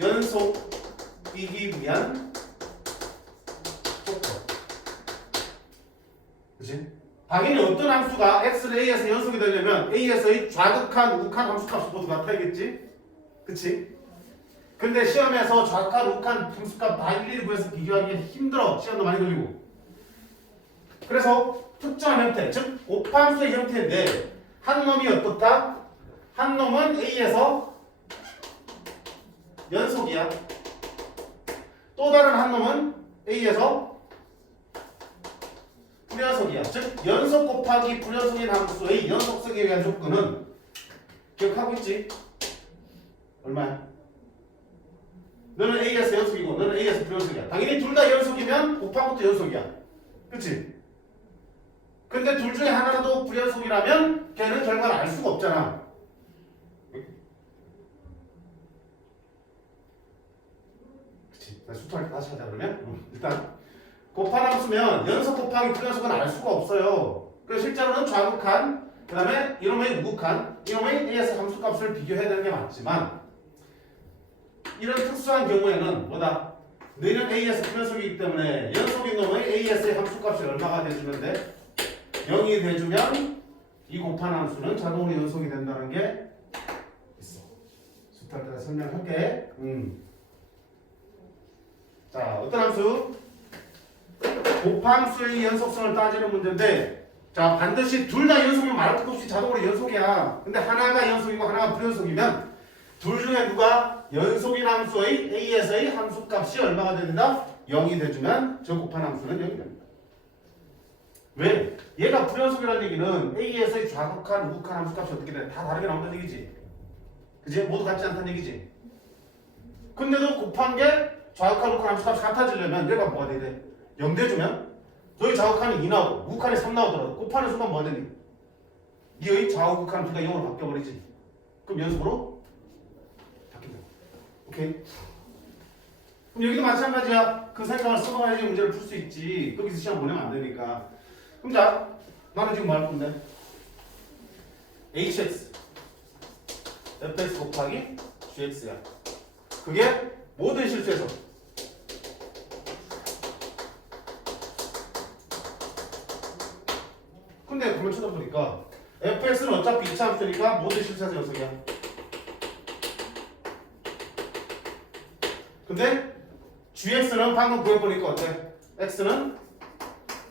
연속이기 위한 조건. 그치? 당연히 어떤 함수가 x를 a에서 연속이 되려면 a에서의 좌극한 우극한 함수값이 모두 같아야겠지? 그치? 근데 시험에서 좌극한 우극한 함수값 다 일일이 구해서 비교하기 힘들어. 시간도 많이 걸리고. 그래서 특정한 형태, 즉 곱함수의 형태인데 한 놈이 어떻다? 한 놈은 a에서 연속이야. 또 다른 한 놈은 a에서 불연속이야. 즉 연속 곱하기 불연속인 함수의 연속성에 의한 조건은 기억하고 있지? 얼마야? 너는 a에서 연속이고 너는 a에서 불연속이야. 당연히 둘 다 연속이면 곱한 것도 연속이야. 그치? 근데 둘 중에 하나라도 불연속이라면 걔는 결과를 알 수가 없잖아. 그치? 수투할 때 다시 하자 그러면 일단 곱한 함수면 연속 곱하기 불연속은 알 수가 없어요. 그래서 실제로는 좌극한, 그 다음에 이놈의 우극한, 이놈의 a에서 함수값을 비교해야 되는 게 맞지만 이런 특수한 경우에는 뭐다? 너희는 a에서 불연속이기 때문에 연속인 놈의 a에서의 함수값이 얼마가 돼주면 돼? 0이 돼주면 이 곱한 함수는 자동으로 연속이 된다는 게 있어. 수트할 때 설명할게. 자, 어떤 함수? 곱함수의 연속성을 따지는 문제인데, 자, 반드시 둘 다 연속이면 말할 것도 없이 자동으로 연속이야. 근데 하나가 연속이고 하나가 불연속이면 둘 중에 누가 연속인 함수의 a에서의 함수값이 얼마가 된다? 0이 돼주면 저 곱한 함수는 0이 됩니다. 왜? 얘가 불연속이라는 얘기는 a에서의 좌극한, 우극한 함수값이 어떻게 돼? 다 다르게 나온다는 얘기지. 그지? 모두 같지 않다는 얘기지. 근데도 곱한 게 좌극한, 우극한 함수값이 같아지려면 얘가 뭐가 돼야 돼? 0 돼주면 너희 좌극한이 2 나오고 우극한이 3 나오더라도 곱하는 순간 뭐가 되니? 너의 좌우극한 함수가 0으로 바뀌어버리지. 그럼 연속으로 바뀐다. 오케이? 그럼 여기도 마찬가지야. 그 생각을 써봐야지 문제를 풀 수 있지. 거기서 시험 보내면 안 되니까. 그럼 자, 나는 지금 뭐 할 건데? hx fx 곱하기 gx야. 그게 모든 실수에서 근데 그걸 쳐다보니까 fx는 어차피 2차 함수니까 모든 실수에서 연속이야. 근데 gx는 방금 구해보니까 어때? x는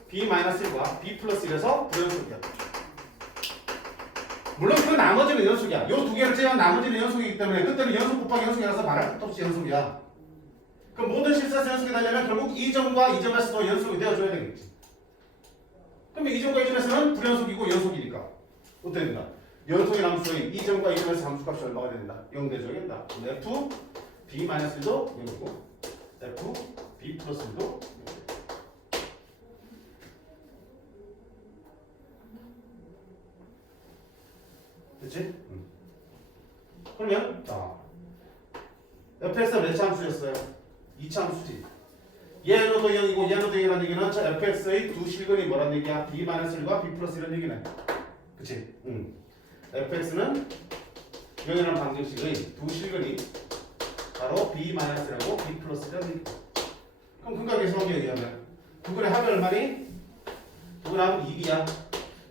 b-1과 b 플러스 1에서 불연속이야. 물론 그 나머지는 연속이야. 요 두 개를 제외한 나머지는 연속이기 때문에 그때는 연속 곱하기 연속이라서 말할 것도 없이 연속이야. 그럼 모든 실수에서 연속이 되려면 결국 이점과 이점에서도 연속이 되어줘야 되겠지. 그러면 이점과 이점에서는 불연속이고 연속이니까 어떻게 된다? 연속의 함수의 이점과 이점에서 함수값이 얼마가 된다? 0 대줘야겠다. f b-1도 0이고 f b 플러스 1도 0. 그치? 그러면 자 fx가 몇 차 함수였어요? 2차 함수지. 얘너도 0이고 얘너도 0이라는 얘기는 저 fx의 두 실근이 뭐란 얘기야? b-1과 b 플러스 1이라는 얘기네. 그치? fx는 0이라는 방정식의 두 실근이 바로 b-라고 b 플러스 1이라는 얘기. 그럼 근각계수관계 얘기하면 두 근의 합이 얼마니? 두 근의 합은 2b야.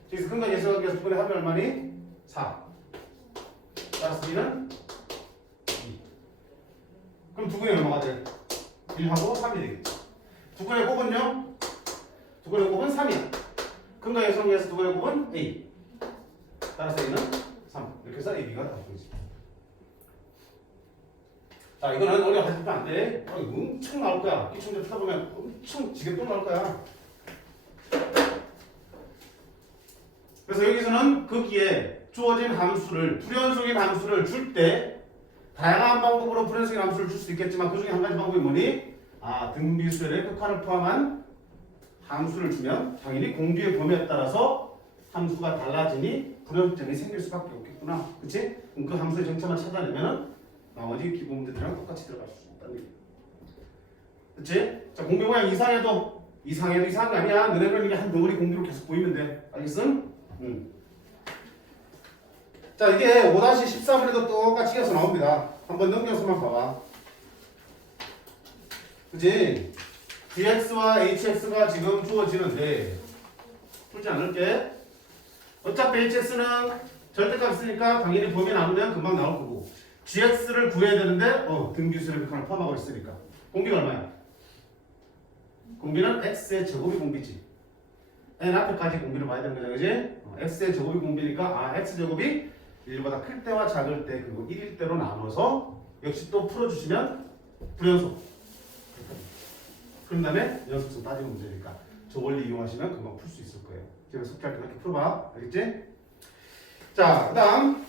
그래서 근각계수관계에서 두 근의 합이 얼마니? 4. 따라서 b는 2. 그럼 두 근의 얼마가 돼? 1하고 3이 되겠지. 두 근의 곱은요? 두 근의 곱은 3이야. 근각의 성에서 두 근의 곱은 a. 따라서 a는 3. 이렇게 해서 ab가 답이지. 자, 이거는 어려워하시면 안 돼. 엄청 나올 거야. 기출문제 풀다 보면 엄청 지겹게 나올 거야. 그래서 여기서는 거기에 주어진 함수를 불연속인 함수를 줄 때 다양한 방법으로 불연속인 함수를 줄 수도 있겠지만 그 중에 한 가지 방법이 뭐니? 등비수열의 극한을 포함한 함수를 주면 당연히 공비의 범위에 따라서 함수가 달라지니 불연속점이 생길 수밖에 없겠구나. 그치? 그럼 그 함수의 정체만 찾아내면 나머지 기본 문제들이랑 똑같이 들어갈 수 있다는 얘기. 그치? 자, 공비 모양 이상해도 이상한 거 아니야. 너네는 이게 한 덩어리 공비로 계속 보이면 돼. 알겠음? 자, 이게 5-13에도 똑같이 이어서 나옵니다. 한번 넘겨서만 봐봐. 그치? dx와 hx가 지금 주어지는데 풀지 않을게. 어차피 hx는 절대값 있으니까 당연히 범위 나누면 금방 나올 거고 gx를 구해야 되는데 등비수열의 극한을 포함하고 있으니까 공비가 얼마야? 공비는 x의 제곱이 공비지. n 앞에까지 공비를 봐야 되는 거죠, 그지? x의 제곱이 공비니까 x제곱이 1보다 클 때와 작을 때 그리고 1일 때로 나눠서 역시 또 풀어주시면 불연속. 그런 다음에 연속성 따지는 문제니까 저 원리 이용하시면 금방 풀 수 있을 거예요. 제가 숙제할 때 이렇게 풀어봐. 알겠지? 자, 그 다음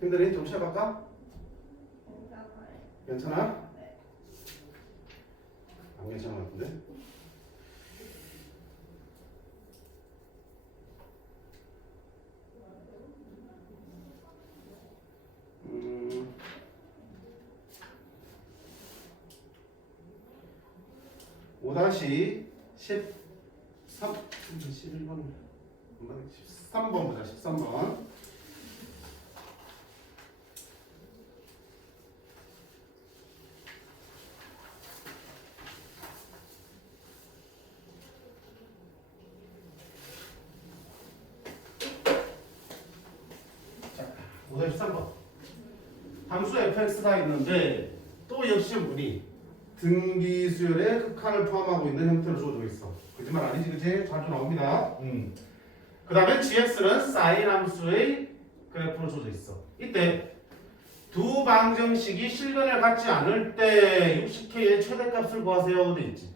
힘들니? 좀 쉬어갈까? 괜찮아? 안 괜찮은 것 같은데? (5-13) 11번 13번 보자. 13번 자, 5-13번 함수 fx가 있는데 또 역시 문이 등비수열의 극한을 포함하고 있는 형태로 주어져 있어. 거짓말 아니지, 그치? 자주 나옵니다. 그 다음에 gx는 사인 함수의 그래프로 주어져 있어. 이때 두 방정식이 실근을 갖지 않을 때 60k의 최대값을 구하세요 돼 있지.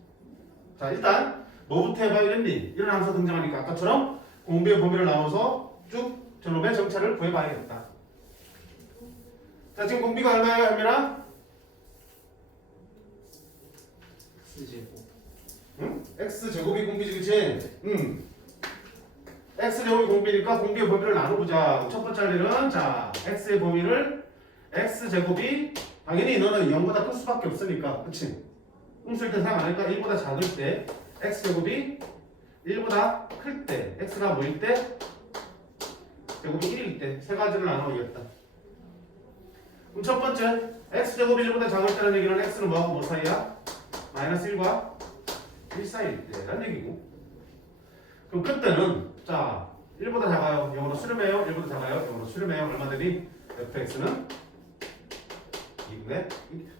자, 일단 뭐부터 해봐 이랬니? 이런 함수가 등장하니까 아까처럼 공비의 범위를 나눠서 쭉 저놈의 정차를 구해봐야겠다. 자, 지금 공비가 얼마예요, 현민아? x제곱이 공비지, 그치? x제곱이 공비니까 공비의 범위를 나눠보자. 첫 번째 할 일은 자, x의 범위를 x제곱이 당연히 너는 0보다 클 수밖에 없으니까, 그치? 음수일 때 사용 안 하니까 1보다 작을 때 x제곱이 1보다 클 때 x가 뭐일 때? 제곱이 1일 때 세 가지를 나눠야겠다. 그럼 첫 번째 x제곱이 1보다 작을 때라는 얘기는 x는 뭐하고 뭐 사이야? 마이너스 1과 1 사이일 때라는 얘기고. 그럼 그때는 자 1보다 작아요. 영어로 수렴해요. 1보다 작아요. 영어로 수렴해요. 얼마 되니? fx는 2분의 1.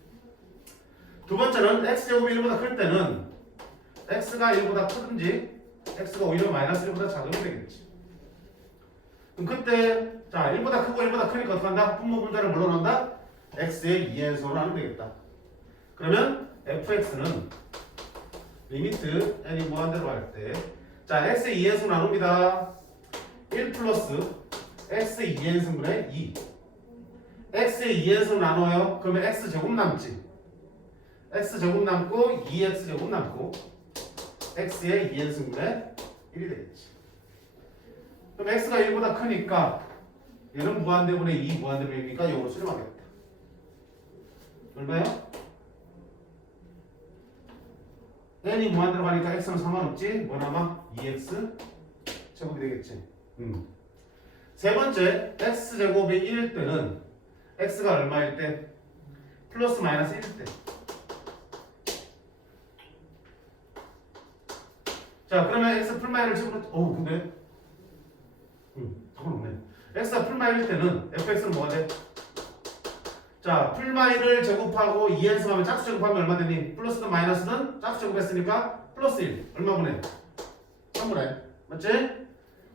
두 번째는 x제곱이 1보다 클 때는 x가 1보다 크든지 x가 오히려 마이너스 1보다 작으면 되겠지. 그럼 그때 자 1보다 크고 1보다 크니까 어떻게 한다? 분모 분자를 뭘로 넣는다? x의 2연속으로 하면 되겠다. 그러면 fx는 리미트 n이 무한대로 할 때 자 x의 2연속 나눕니다. 1 플러스 x의 2연승분의 2 x의 2연승 나눠요. 그러면 x제곱 남지. x제곱 남고 2x제곱 남고 x의 2연승분의 1이 되겠지. 그럼 x가 1보다 크니까 얘는 무한대분의 2 무한대분이니까 이거로 수렴하겠다. 얼마야? n이 무한대로 가니까 x는 상관없지. 뭐 남아? 2x 제곱이 되겠지. 세 번째 x제곱이 1일 때는 x가 얼마일 때? 플러스 마이너스 1일 때. 자 그러면 x 풀마이를 집어넣어. 근데 상관없네. x가 풀마이일 때는 fx는 뭐가 돼? 자 풀마이를 제곱하고 2n승하면 짝수 제곱하면 얼마 되니? 플러스든 마이너스든 짝수 제곱했으니까 플러스 1 얼마분의? 3분의 맞지?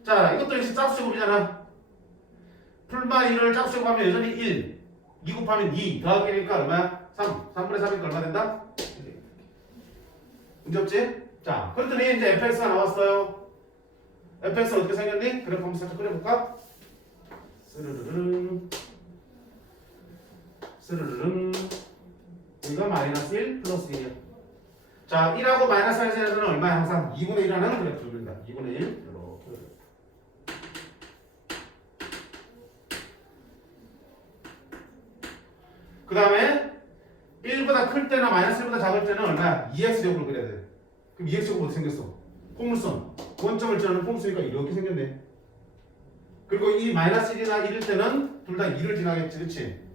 자 이것도 역시 짝수 제곱이잖아. 풀마이를 짝수 제곱하면 여전히 1 2 곱하면 2 더하기 1이니까 얼마야? 3 3분의 3이니까 얼마 된다? 문제 없지? 자 그랬더니 이제 fx가 나왔어요. fx는 어떻게 생겼니? 그래프 한번 살짝 그려볼까? 스르르릉 스르르릉 여기가 마이너스 1 플러스 1이야. 자 1하고 마이너스 1 사이에서는 얼마야? 항상 2분의 1하는 그래프를 그린다. 2분의 1 이렇게 그 다음에 1보다 클 때나 마이너스 1보다 작을 때는 얼마야? 2x제곱을 그려야 돼. 그럼 2x제곱 어떻게 생겼어? 포물선 원점을 지나는 포물선이니까 이렇게 생겼네. 그리고 이 마이너스 1이나 1일 때는 둘 다 2를 지나겠지. 그치?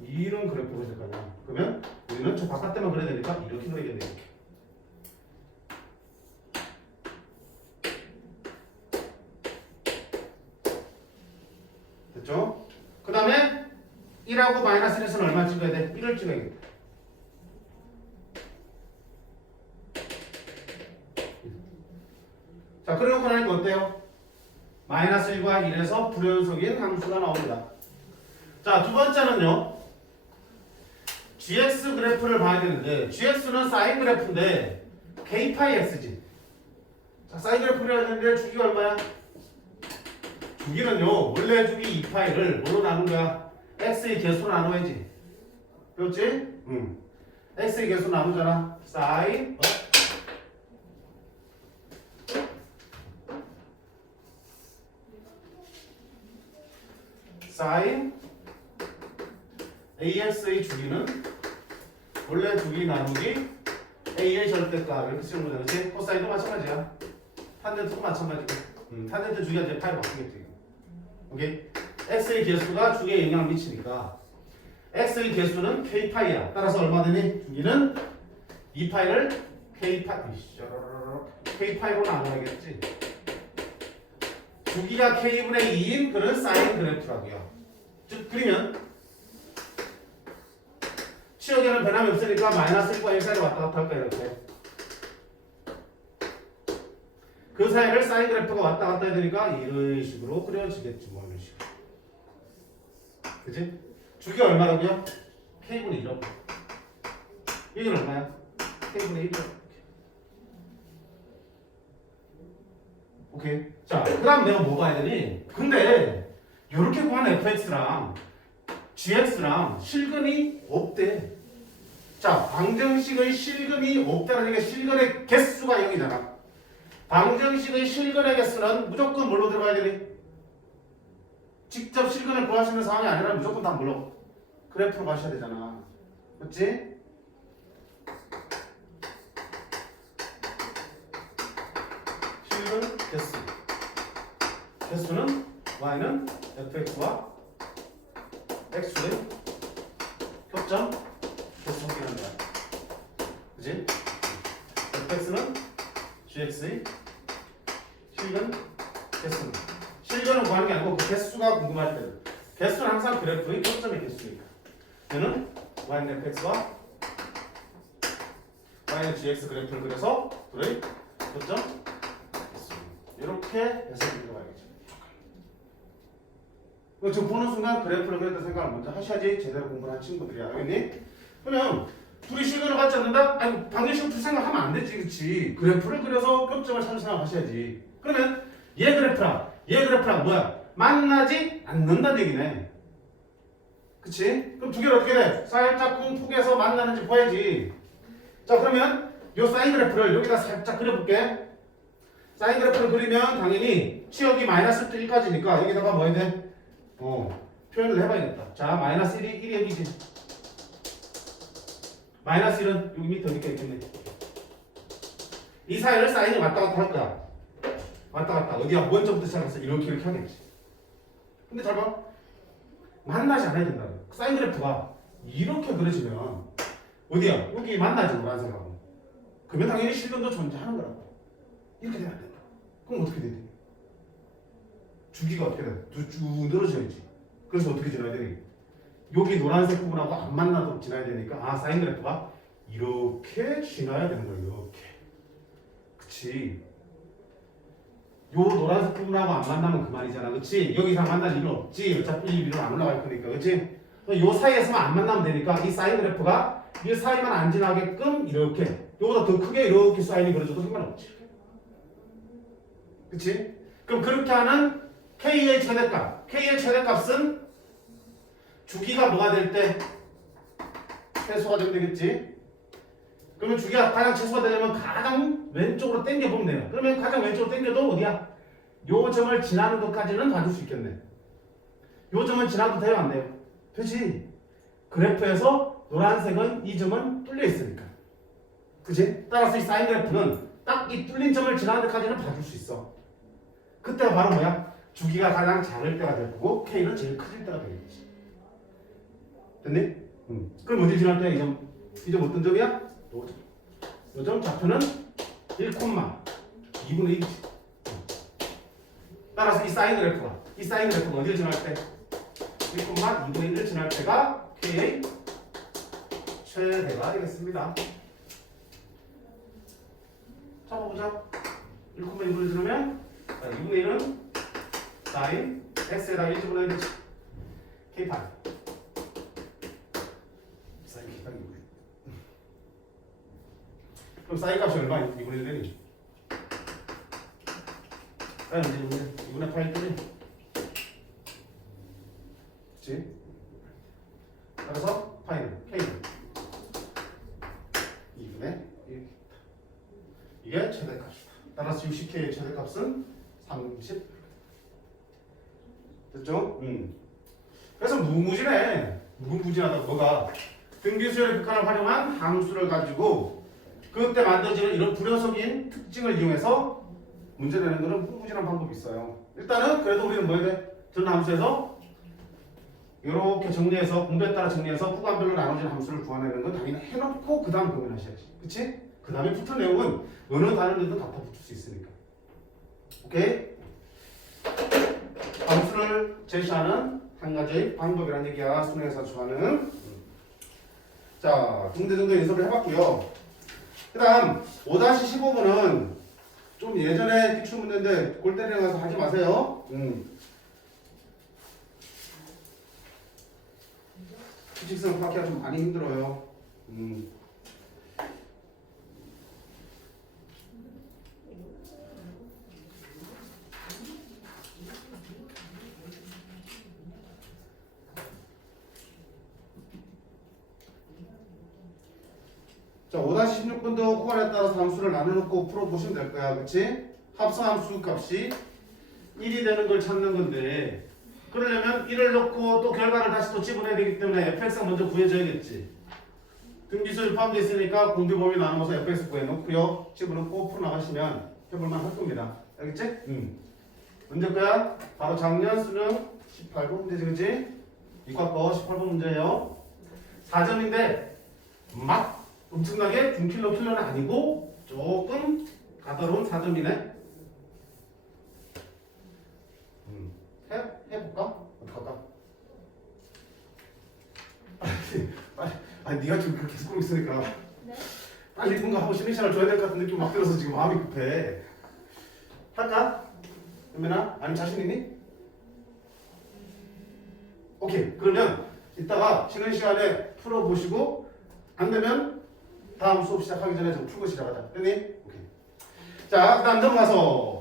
이런 그래프가 될 거 아니야. 그러면 우리는 저 바깥에만 그려야 되니까 이렇게 그려야겠네. 이렇게. 됐죠? 그 다음에 1하고 마이너스 1에서는 얼마 찍어야 돼? 1을 찍어야겠다. 자, 그러고 나니까 어때요? 마이너스 1과 1에서 불연속인 함수가 나옵니다. 자, 두 번째는요. gx 그래프를 봐야 되는데 gx는 사인 그래프인데 k파이 x지. 자, 사인 그래프를 해야 되는데 주기가 얼마야? 주기는요. 원래 주기 2파이를 뭘로 나눈 거야? x의 개수로 나눠야지. 그렇지? x의 개수 나누잖아. 사인 사인 AX의 주기는 원래 주기 나누기 A의 절대값 이렇게 쓰는 거잖아. 그치? 코사인도 마찬가지야. 탄젠트도 마찬가지고. 탄젠트 주기가 이제 파이로 바뀌겠지. 오케이? X의 개수가 주기에 영향을 미치니까 X의 개수는 K파이야. 따라서 얼마 되니? 주기는 2파이를 K파이로 나눠야겠지. 주기가 K분의 2인 그런 사인 그래프라고요. 즉 그리면 치역에는 변함이 없으니까 마이너스 1과 1 사이를 왔다 갔다 할 거야. 이렇게 그 사이를 사인 그래프가 왔다 갔다 해야 되니까 이런 식으로 그려지겠지. 뭐 이런 식으로. 그치? 주기가 얼마라고요? K분의 1이라고. 이건 얼마야? K분의 1이라고. 오케이. 자, 그 다음 내가 뭐 봐야 되니? 근데 이렇게 구한 fx랑 gx랑 실근이 없대. 자, 방정식의 실근이 없다는 얘기가 실근의 개수가 0이잖아. 방정식의 실근의 개수는 무조건 뭘로 들어가야 되니? 직접 실근을 구하시는 상황이 아니라 무조건 다 물어. 그래프로 가셔야 되잖아. 맞지? 실근 개수. 개수는 y는 fx와 x의 협점 개수 확인하는 거야. 그치? fx는 gx의 실근 개수입니다. 실근을 구하는 게 아니고 그 개수가 궁금할 때는 개수는 항상 그래프의 교점의 개수니까 얘는 y는 fx와 y는 gx 그래프를 그려서 둘의 교점 개수 이렇게 해석이 들어가야겠죠. 지금 보는 순간 그래프를 그렸다 생각을 먼저 하셔야지 제대로 공부를 한 친구들이야. 알겠니? 그러면 둘이 실근을 같지 않는다? 아니 방정식 풀 생각하면 안 되지. 그치? 그래프를 그려서 교점을 찾는 생각하셔야지. 그러면 얘 그래프랑 뭐야? 만나지 않는다는 얘기네. 그치? 그럼 두 개를 어떻게 돼? 살짝 쿵푹해서 만나는지 봐야지. 자 그러면 요 사인 그래프를 여기다 살짝 그려볼게. 사인 그래프를 그리면 당연히 치역이 마이너스 1까지니까 여기다가 뭐 해야 돼? 표현을 해봐야겠다. 자 마이너스 1이 여기지. 마이너스 1은 여기 밑에 어디가 있겠네. 이 사이를 사인이 왔다 갔다 할 거야. 왔다 갔다 어디야? 원점부터 시작해서 이렇게 하겠지. 근데 잘 봐. 만나지 않아야 된다. 사인 그래프가 이렇게 그려지면 어디야? 여기 만나지 노란색하고. 그러면 당연히 실근도 존재하는 거라고. 이렇게 되면 안 된다. 그럼 어떻게 되지? 주기가 어떻게 돼? 쭉 늘어져야지. 그래서 어떻게 지나야 되니? 여기 노란색 부분하고 안 만나도록 지나야 되니까 사인 그래프가 이렇게 지나야 되는 거야. 이렇게. 그치? 요 노란색 부분하고 안 만나면 그만이잖아. 그치? 여기 이상 만날 일은 없지. 어차피 1, 2로 안 올라갈 거니까. 그치? 요 사이에서만 안 만나면 되니까 이 사인 그래프가 이 사이만 안 지나게끔 이렇게 요보다 더 크게 이렇게 사인이 그려져도 상관없지. 그치? 그럼 그렇게 하는 K의 최대값. K의 최대값은 주기가 뭐가 될 때? 최소가 되면 되겠지? 그러면 주기가 가장 최소가 되려면 가장 왼쪽으로 당겨보면 돼요. 그러면 가장 왼쪽으로 당겨도 어디야? 요 점을 지나는 것까지는 봐줄 수 있겠네. 요 점은 지나도 돼요? 안 돼요? 되지. 그래프에서 노란색은 이 점은 뚫려 있으니까. 그치? 따라서 이 사인 그래프는 딱 이 뚫린 점을 지나는 데까지는 봐줄 수 있어. 그때가 바로 뭐야? 주기가 가장 작을 때가 될 거고 K는 제일 커질 때가 되겠지. 됐니? 그럼 어디 지날 때 이 점 어떤 점이야? 요 점 좌표는 1, 2분의 1이지. 따라서 이 사인 그래프가 어디를 지날 때? 1, 2분의 1을 지날 때가 K의 최대가 되겠습니다. 잡아보자. 1,2분을 지르면 2분의 1은 사인 x에다 1 집어넣어야 되지. K8 사인 K8이고요. 그럼 사인 값이 얼마? 2분의 1 되니? 사인 언제 2분의 8 되니? 그치? 따라서 파이는 K는 2분의 1 이게 최대값이다. 따라서 60K의 최대값은 30 됐죠? 그래서 무궁무진하다. 뭐가? 등비수열의 극한을 활용한 함수를 가지고 그때 만들어지는 이런 불연속인 특징을 이용해서 문제 내는 것은 무궁무진한 방법이 있어요. 일단은 그래도 우리는 뭐 해야 돼? 전 함수에서 이렇게 정리해서 공부에 따라 정리해서 구간별로 나눠진 함수를 구하내는 건 당연히 해놓고 그 다음 고민하셔야지. 그치? 그 다음에 붙은 내용은 어느 단어든 갖다 붙일 수 있으니까. 오케이? 함수를 제시하는 한 가지 방법이라는 얘기야. 수능에서 좋아하는. 자, 등대 정도 연습을 해봤고요. 그 다음 5-15번은 좀 예전에 기출문제인데 골 때리러 가서 하지 마세요. 수직성 파악하기가 좀 많이 힘들어요. 자, 5-16번도 구간에 따라서 함수를 나눠놓고 풀어보시면 될 거야. 그치? 합성함수 값이 1이 되는 걸 찾는 건데 그러려면 1을 넣고 또 결과를 다시 또 집어내야 되기 때문에 fx가 먼저 구해줘야겠지. 등기수를 포함되어 있으니까 공비 범위 나누어서 fx 구해놓고요. 집어넣고 풀어나가시면 해볼만 할 겁니다. 알겠지? 언제 거야? 바로 작년 수능 18번 문제지, 그치? 이과 거 18번 문제예요. 4점인데 막 엄청나게 중킬러는 아니고 조금 까다로운 4점이네. 해볼까? 어떡할까? 아니 네가 지금 그렇게 쓰고 있으니까 네? 빨리 뭔가 하고 쉬는 시간을 줘야 될 것 같은 느낌 막 들어서 지금 마음이 급해. 할까? 현민아? 아니면 자신 있니? 오케이. 그러면 이따가 쉬는 시간에 풀어보시고 안 되면 다음 수업 시작하기 전에 좀 풀고 시작하자. 됐니? 오케이. 자, 그 다음 넘어가서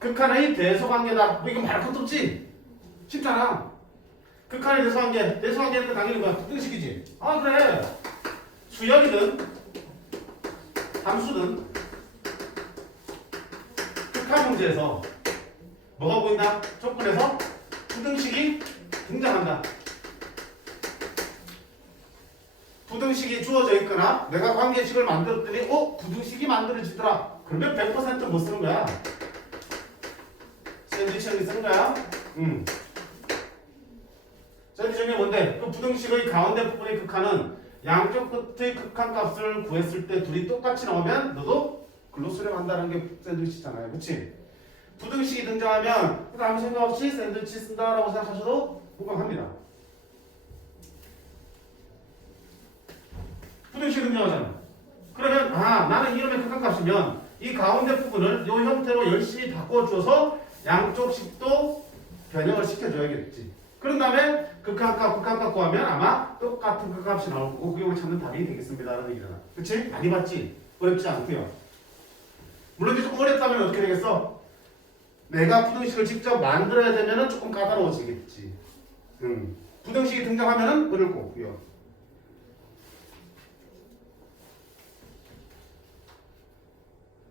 극한의 대소관계다. 뭐 이건 말할 것도 없지? 쉽잖아. 극한의 대소관계. 대소관계는 당연히 뭐야? 특등식이지. 아 그래. 수열이든 함수든 극한 문제에서 뭐가 보인다? 조건에서 부등식이 등장한다. 부등식이 주어져 있거나 내가 관계식을 만들었더니 부등식이 만들어지더라. 그러면 100% 못 쓰는 거야. 샌드위치형이 쓰는 거야. 샌드위치형이 뭔데? 그 부등식의 가운데 부분의 극한은 양쪽 끝의 극한 값을 구했을 때 둘이 똑같이 나오면 너도 글로 수렴한다는 게 샌드위치잖아요. 그치? 부등식이 등장하면 아무 생각 없이 샌드위치 쓴다라고 생각하셔도 무방합니다. 부등식이 등장하잖아. 그러면 나는 이름의 극한값이면 이 가운데 부분을 이 형태로 열심히 바꿔줘서 양쪽 식도 변형을 시켜줘야겠지. 그런 다음에 극한값 구하면 아마 똑같은 극값이 나올 거고 그걸 찾는 답이 되겠습니다라는 얘기잖아. 그치? 많이 봤지? 어렵지 않고요. 물론 이제 조금 어렵다면 어떻게 되겠어? 내가 부등식을 직접 만들어야 되면 조금 까다로워지겠지. 부등식이 등장하면 어려울 거고요.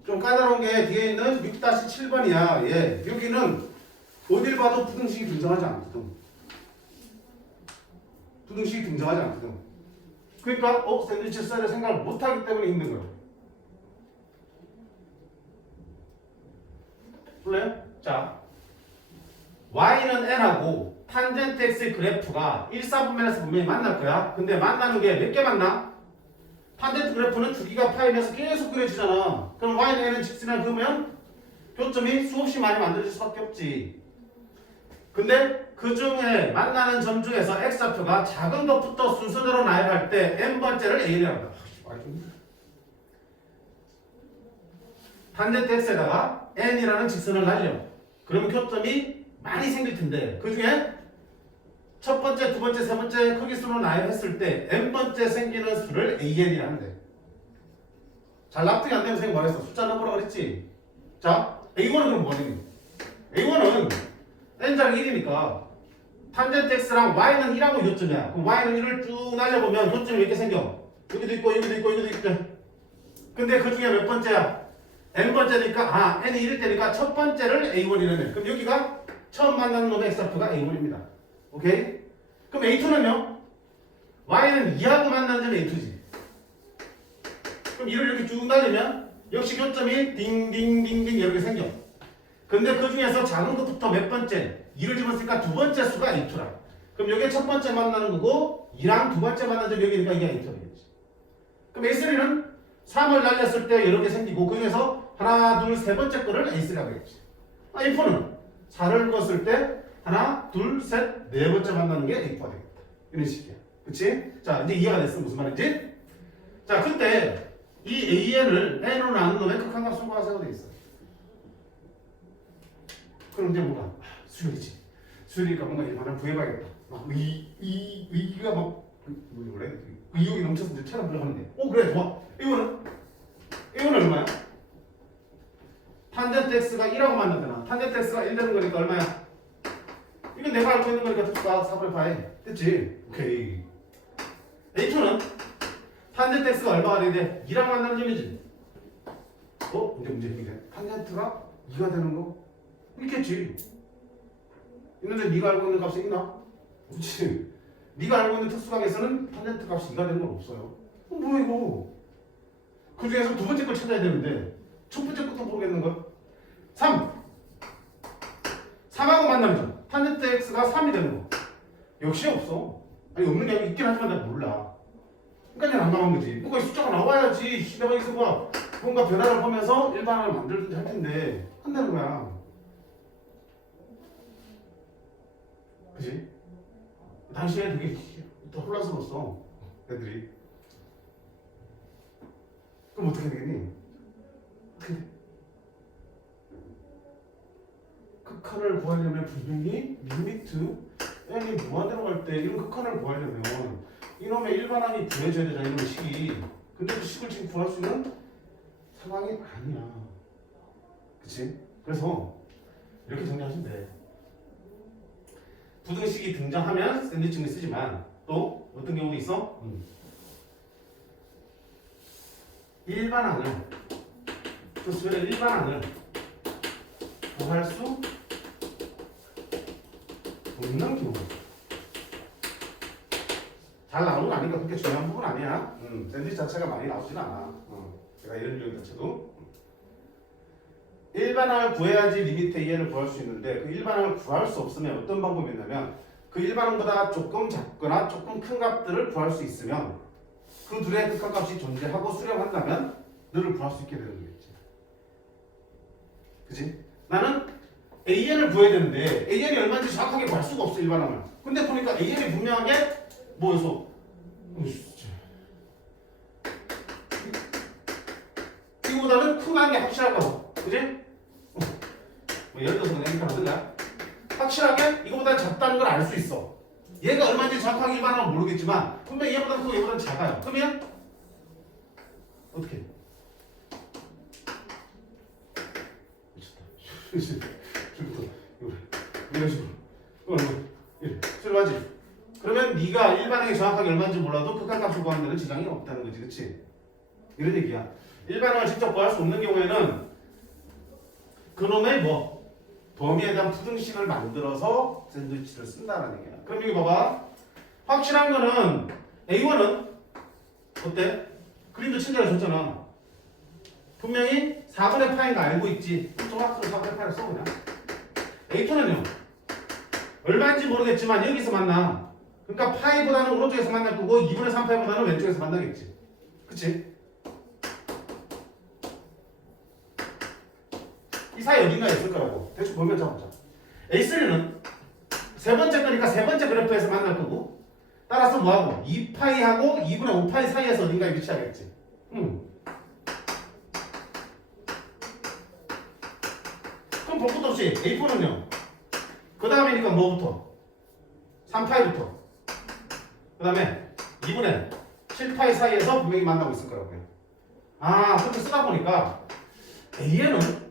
좀 까다로운 게 뒤에 있는 6-7번이야. 예. 여기는 어딜 봐도 부등식이 등장하지 않거든. 부등식이 등장하지 않거든. 그러니까 샌드위치 써야 생각을 못하기 때문에 힘든 거예요. 볼래요? 자, y는 n하고 탄젠트 x의 그래프가 1사분면에서 분명히 만날 거야. 근데 만나는 게 몇 개 만나? 탄젠트 그래프는 주기가 파이면서 계속 그려지잖아. 그럼 y는 n은 직선이나 그으면 교점이 수없이 많이 만들어질 수밖에 없지. 근데 그 중에 만나는 점 중에서 x좌표가 작은 것부터 순서대로 나열할 때 n번째를 a라고 한다. 탄젠트 x에다가 n이라는 직선을 날려. 그러면 교점이 많이 생길 텐데 그 중에 첫 번째, 두 번째, 세 번째 크기수로 나열했을 때 n번째 생기는 수를 an이라는데. 잘 납득이 안 되면 선생님 말했어. 숫자 넣어보라 그랬지. 자, a1은 그럼 뭐니? a1은 n자는 1이니까 탄젠트 x랑 y는 1하고 교점이야. 그럼 y는 1을 쭉 날려보면 교점이 몇 개 생겨? 여기도 있고 여기도 있고 여기도 있고. 근데 그 중에 몇 번째야? n번째니까 n이 1일 때니까 첫 번째를 a1이라네. 그럼 여기가 처음 만나는 놈의 x좌표가 a1입니다. 오케이? 그럼 a2는요? y는 2하고 만나는 점이 a2지. 그럼 1을 이렇게 쭉 날리면 역시 교점이 딩딩딩딩 이렇게 생겨. 근데 그 중에서 작은 것부터 몇 번째? 2를 집었으니까 두 번째 수가 a2라. 그럼 여기에 첫 번째 만나는 거고 2랑 두 번째 만나는 점이 여기니까 이게 a2가 되겠지. 그럼 a3는 3을 날렸을 때 여러 개 생기고 그 중에서 하나, 둘, 세 번째 거를 a3라고 하겠지. a4는 4를 넣었을 때 하나, 둘, 셋, 네 번째 만나는 게 a4가 되겠다. 이런 식이야. 그치? 자, 이제 이해가 됐어. 무슨 말인지? 자, 그때 이 an을 n으로 나눈 놈의 극한값 송구하자고 돼 있어. 그럼 이제 뭐가? 수열이지. 수열이니까 뭔가 이거 하나 구해봐야겠다. 막 의기가 막 뭐래? 의욕이 넘쳐서 이제 차를 들어가는데. 그래 좋아. 이거는 얼마야? 탄젠트 x가 1하고 만나잖아. 탄젠트 x가 1 되는 거니까 얼마야? 이건 내가 알고 있는 거니까 뚝딱 4분의 파이. 됐지? 오케이. a2는 탄젠트 x가 얼마가 되는데 2랑 만나는 점이지. 이제 문제 이게 탄젠트가 2가 되는 거? 있겠지. 있는데 네가 알고 있는 값이 있나? 그렇지. 네가 알고 있는 특수각에서는 탄젠트 값이 2가 되는 건 없어요. 뭐야 이거? 그 중에서 두 번째 걸 찾아야 되는데 첫 번째 것도 모르겠는 걸. 3. 3하고 만나면 탄젠트 x가 3이 되는 거. 역시 없어. 아니 없는 게 아니고 있긴 하지만 내가 몰라. 그러니까 내가 난감한 거지. 뭔가 숫자가 나와야지. 내가 여기서 뭔가 변화를 보면서 일반화를 만들든지 할 텐데 한다는 거야. 그지? 당시에 되게 더 혼란스러웠어. 애들이. 그럼 어떻게 되겠니? 어떻게 돼? 극한을 구하려면 분명히 리미트 n이 무한대로 갈 때 이런 극한을 구하려면 이놈의 일반항이 구해져야 되잖아. 이놈의 식이. 근데 그 식을 지금 구할 수 있는 상황이 아니야. 그치? 그래서 이렇게 정리하시면 돼. 부등식이 등장하면 샌드위치를 쓰지만 또 어떤 경우도 있어? 일반항을 수열의 일반항을 구할 수 없는 경우. 잘 나오는 거 아니까 그렇게 중요한 부분 아니야. 샌드위치 자체가 많이 나오진 않아. 제가 이런 유형 자체도 일반항을 구해야지 리미트 a를 구할 수 있는데 그 일반항을 구할 수 없으면 어떤 방법이 있냐면 그 일반항보다 조금 작거나 조금 큰 값들을 구할 수 있으면 그 둘의 극한값이 존재하고 수렴한다면 너를 구할 수 있게 되는 거겠지. 그치? 나는 AN을 구해야 되는데 AN이 얼마인지 정확하게 구할 수가 없어 일반항을. 근데 보니까 AN이 분명하게 뭐여서 이거보다는 큰 게 확실하다고. 그치? 뭐 예를 들어서 그냥 이렇게 하든가 확실하게 이거보다 작다는 걸 알 수 있어. 얘가 얼마인지 정확하게 일반항은 모르겠지만 분명히 얘보다 크고 얘보다 작아요. 그러면 어떻게 해? 미쳤다. 이런 식으로 실맞지? 그러면 네가 일반항이 정확하게 얼마인지 몰라도 극한값을 구하는 데는 지장이 없다는 거지. 그치? 이런 얘기야. 일반항을 직접 구할 수 없는 경우에는 그놈의 범위에 대한 부등식을 만들어서 샌드위치를 쓴다는 얘기야. 그럼 여기 봐봐. 확실한 거는 A1은 어때? 그림도 친절히 줬잖아. 분명히 4분의 파인 거 알고 있지. 정확하게 4분의 파이를 써 그냥. A2는요. 얼마인지 모르겠지만 여기서 만나. 그러니까 파이보다는 오른쪽에서 만날 거고 2분의 3파이보다는 왼쪽에서 만나겠지. 그치? 이 사이 어딘가에 있을 거라고. 대충 보면 잡아보자. A3는 세 번째 거니까 세 번째 그래프에서 만날 거고 따라서 뭐하고 2파이하고 2분의 5파이 사이에서 어딘가에 위치하겠지. 그럼 볼 것도 없이 A4는요. 그 다음이니까 뭐부터? 3파이부터. 그 다음에 2분의 7파이 사이에서 분명히 만나고 있을 거라고요. 그렇게 쓰다 보니까 A에는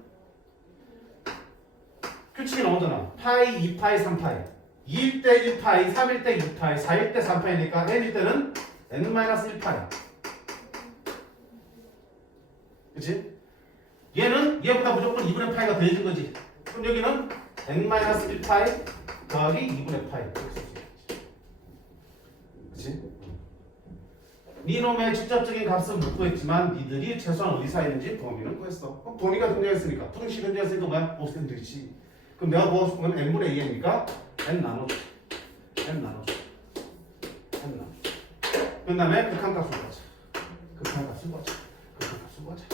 규칙이 나오잖아. 파이, 2파이, 3파이. 2일 때 1파이, 3일 때 2파이, 4일 때 3파이니까 n일 때는 n-1파이. 그치? 얘는 얘보다 무조건 2분의 파이가 더해진 거지. 그럼 여기는 n-1파이 더하기 2분의 파이. 그치? 니놈의 직접적인 값은 못 구했지만 니들이 최소한 어디서 있는지 범위는 구했어. 범위가 등장했으니까. 부등식이 등장했으니까 뭐야? 샌드위치. 그럼 내가 보고 싶은 건 n분의 2니까 n 나눠줘. n 나눠줘. 그 다음에 극한값을 구하자. 극한값을 구하자.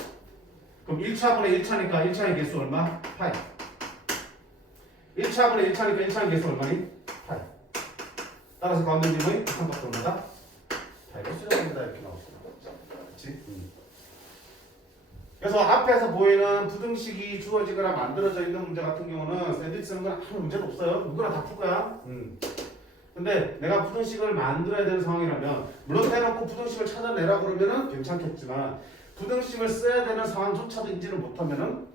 그럼 1차분의 1차니까 1차의 개수 얼마? 파이. 1차분의 1차니까 1차의 개수 얼마니? 파이. 따라서 가운데 님의 극한값 얼마다? 파이가 수렴합니다. 이렇게 나오죠. 그렇지? 그래서 앞에서 보이는 부등식이 주어지거나 만들어져 있는 문제 같은 경우는 샌드위치 쓰는 건 아무 문제도 없어요. 누구나 다 풀 거야. 근데 내가 부등식을 만들어야 되는 상황이라면 물론 대놓고 부등식을 찾아내라 그러면은 괜찮겠지만 부등식을 써야 되는 상황조차도 인지를 못하면은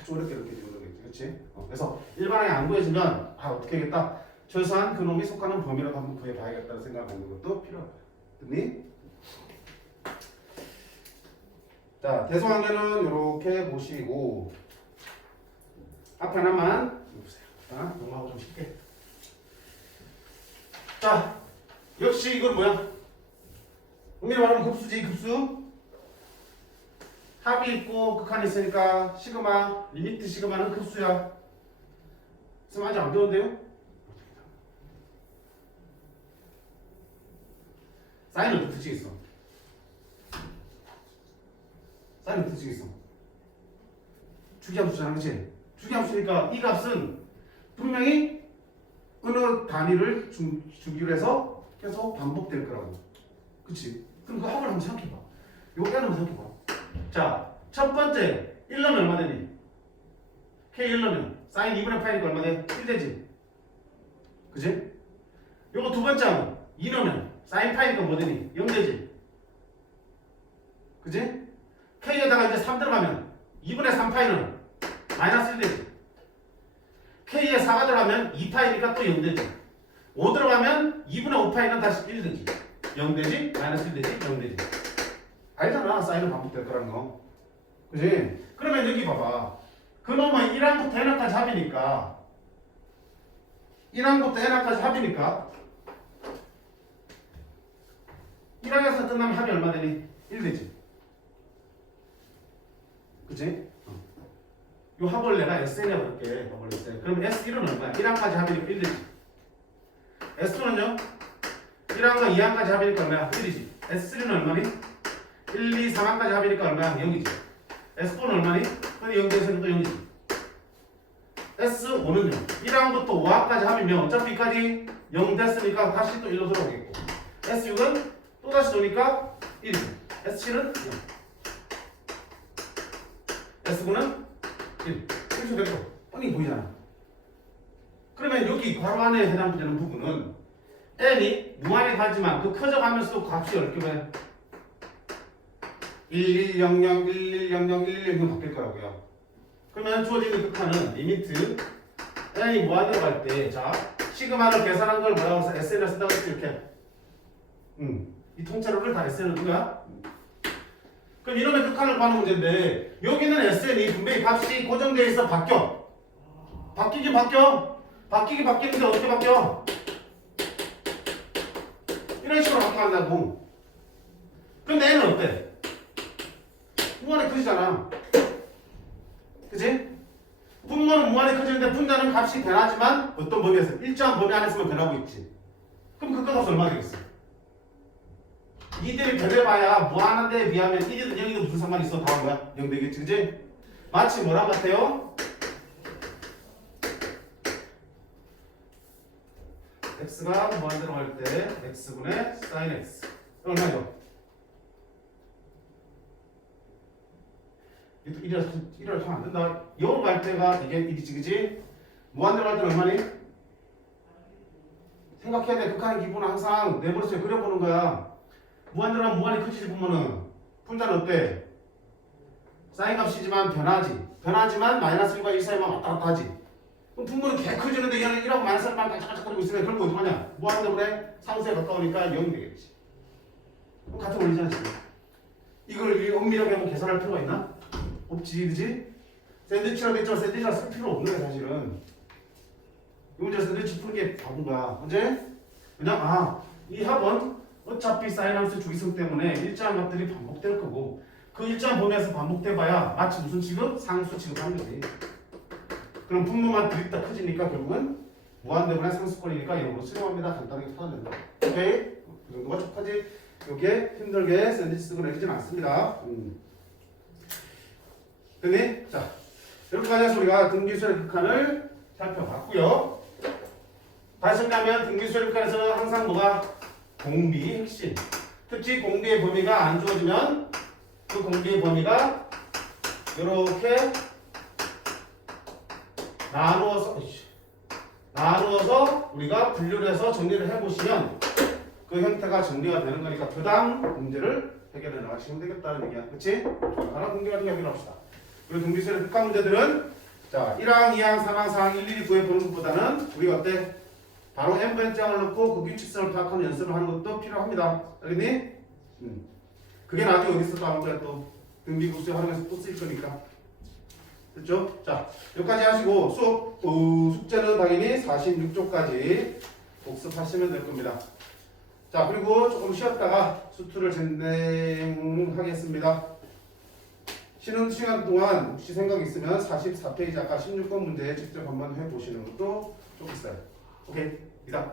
아주 어렵게 느껴지는 거겠지. 그렇지? 그래서 일반항이 안 구해지면 어떻게 하겠다. 최소한 그놈이 속하는 범위라도 한번 구해봐야겠다는 생각을 갖는 것도 필요하다. 됐니? 자, 대소관계는 이렇게 보시고 앞에 하나만 보세요. 넘어가고 좀 쉽게. 역시 이건 뭐야? 엄밀히 말하면 급수지, 급수. 합이 있고 극한이 있으니까 시그마, 리미트 시그마는 급수야. 그래서 아직 안 배웠는데요? 사인은 어떻게 특징 있어? 사인은 어떻게 특징 있어? 주기함수잖아, 그치? 주기함수니까 이 값은 분명히 어느 단위를 주기로 해서 계속 반복될 거라고. 그치? 그럼 그 합을 한번 생각해봐. 요거 N을 한번 생각해봐. 자, 첫 번째 1 넣으면 얼마 되니? K 1 넣으면 사인 2분의 파이니까 얼마 돼? 1 되지? 그치? 요거 두 번째 하면 2 넣으면 사인 파이니까 뭐 되니? 0 되지? 그치? K에다가 이제 3 들어가면 2분의 3파이는 마이너스 1 되지? K에 4가 들어가면 2파이니까 또 0 되지? 5 들어가면 2분의 5파이는 다시 1 되지? 0 되지? 마이너스 1 되지? 0 되지? 알잖아, 사인은 반복될 거라는 거. 그지? 그러면 여기 봐봐. 그놈은 1항부터 n항까지 합이니까 1항부터 n항까지 합이니까 1항에서 끝나면 합이 얼마 되니? 1 되지? 그치? 요 합을 내가 SN이라고 할게. 합을 SN. 그럼 S1은 얼마야? 1항까지 합이니까 1 되지? S2는요? 1항과 2항까지 합이니까 얼마야? 1이지? S3는 얼마니? 1, 2, 3항까지 합이니까 얼마야? 0이지? S4는 얼마니? 근데 0 대에서는 또 0이지? S5는요? 1항부터 5항까지 합이면 어차피 여기까지 0 됐으니까 다시 또 1로 들어오겠고 S6은 또 다시 도니까 1이지? S7은 0 S9는 1 이렇게 됐고 뻔히 보이잖아. 그러면 여기 괄호 안에 해당되는 부분은 n이 무한히 가지만 그 커져가면서 값이 어떻게 돼? 1100, 1100, 1100 바뀔 거라고요. 그러면 주어지는 극한은 리미트 n이 무한으로 갈 때, 자 시그마를 계산한 걸 뭐라고 해서 SN을 쓴다고 했지 이렇게. 이 통째로를 다 SN을 둔 거야. 그럼 이러면 극한을 구하는 문제인데 여기는 SN이 분명히 값이 고정되어 있어 바뀌어. 바뀌긴 바뀌어. 바뀌긴 바뀌는데 어떻게 바뀌어? 이런 식으로 바꿔간다고. 근데 n은 어때? 무한히 커지잖아. 그치? 분모는 무한히 커지는데 분자는 값이 변하지만 어떤 범위에서? 일정한 범위 안에서만 변하고 있지. 그럼 그 값은 얼마 되겠어? 이들이 변해봐야 무한한 데에 비하면 1이든 0이든 무슨 상관이 있어? 다 뭐야? 0 되겠지. 그치? 마치 뭐랑 같아요? x가 무한대로 갈 때 x분의 sin x 얼마죠? 1이라서 하면 안 된다. 0 갈 때가 이게 1이지, 그지? 무한대로 갈 때는 얼마니? 생각해야 돼. 극한의 기본은 항상 내 머릿속에 그려보는 거야. 무한대로 하면 무한히 커지지 보면은 분자는 어때? 사인 값이지만 변하지만 마이너스 1과 1 사이만 왔다 갔다 하지. 그럼 분모는 개 커지는데 얘는 1하고 마이너스 1만 깜짝깜짝거리고 있으면 그런 거 어떡하냐? 무한대로에 상수에 가까우니까 0이 되겠지. 그럼 같은 원리잖아 지금. 이걸 엄밀하게 한번 계산할 필요가 있나? 없지, 그지? 샌드위치라고 했지만 샌드위치라 쓸 필요 없는 거야 사실은. 이 문제 샌드위치 푸는 게 바본 거야. 언제? 그냥 이 합은 어차피 사인함수 주기성 때문에 일정한 값들이 반복될 거고 그 일정한 범위에서 반복돼봐야 마치 무슨 취급? 상수 취급하는 거지. 그럼 분모만 드립다 커지니까 결국은 무한대분의 상수권이니까 0으로 수렴합니다. 간단하게 찾아낸다. 오케이? 그 정도가 촉하지 이게 힘들게 샌드위치 쓰고 내리진 않습니다. 됐니? 자, 이렇게까지 해서 우리가 등기수열 극한을 살펴봤고요. 다시 정리하면 등기수열 극한에서는 항상 뭐가? 공비 핵심. 특히 공비의 범위가 안 주어지면 그 공비의 범위가 이렇게 나누어서 우리가 분류를 해서 정리를 해보시면 그 형태가 정리가 되는 거니까 그 다음 문제를 해결해 나가시면 되겠다는 얘기야. 그치? 하나 공개 가지고 해결합시다. 그리고 등비수열의 극한 문제들은 자 1항, 2항, 3항, 4항 일일이 구해보는 것보다는 우리가 어때? 바로 n번장을 넣고 그 규칙성을 파악하는 연습을 하는 것도 필요합니다. 알겠니? 그게 나중에 어디서 또 아무 거야 또 등비국수 활용해서 또 쓰일 거니까. 됐죠? 자, 여기까지 하시고 숙제는 당연히 46쪽까지 복습하시면 될 겁니다. 자, 그리고 조금 쉬었다가 수투를 진행하겠습니다. 쉬는 시간 동안 혹시 생각 있으면 44페이지 아까 16번 문제 직접 한번 해보시는 것도 좀 있어요. 오케이, 이상.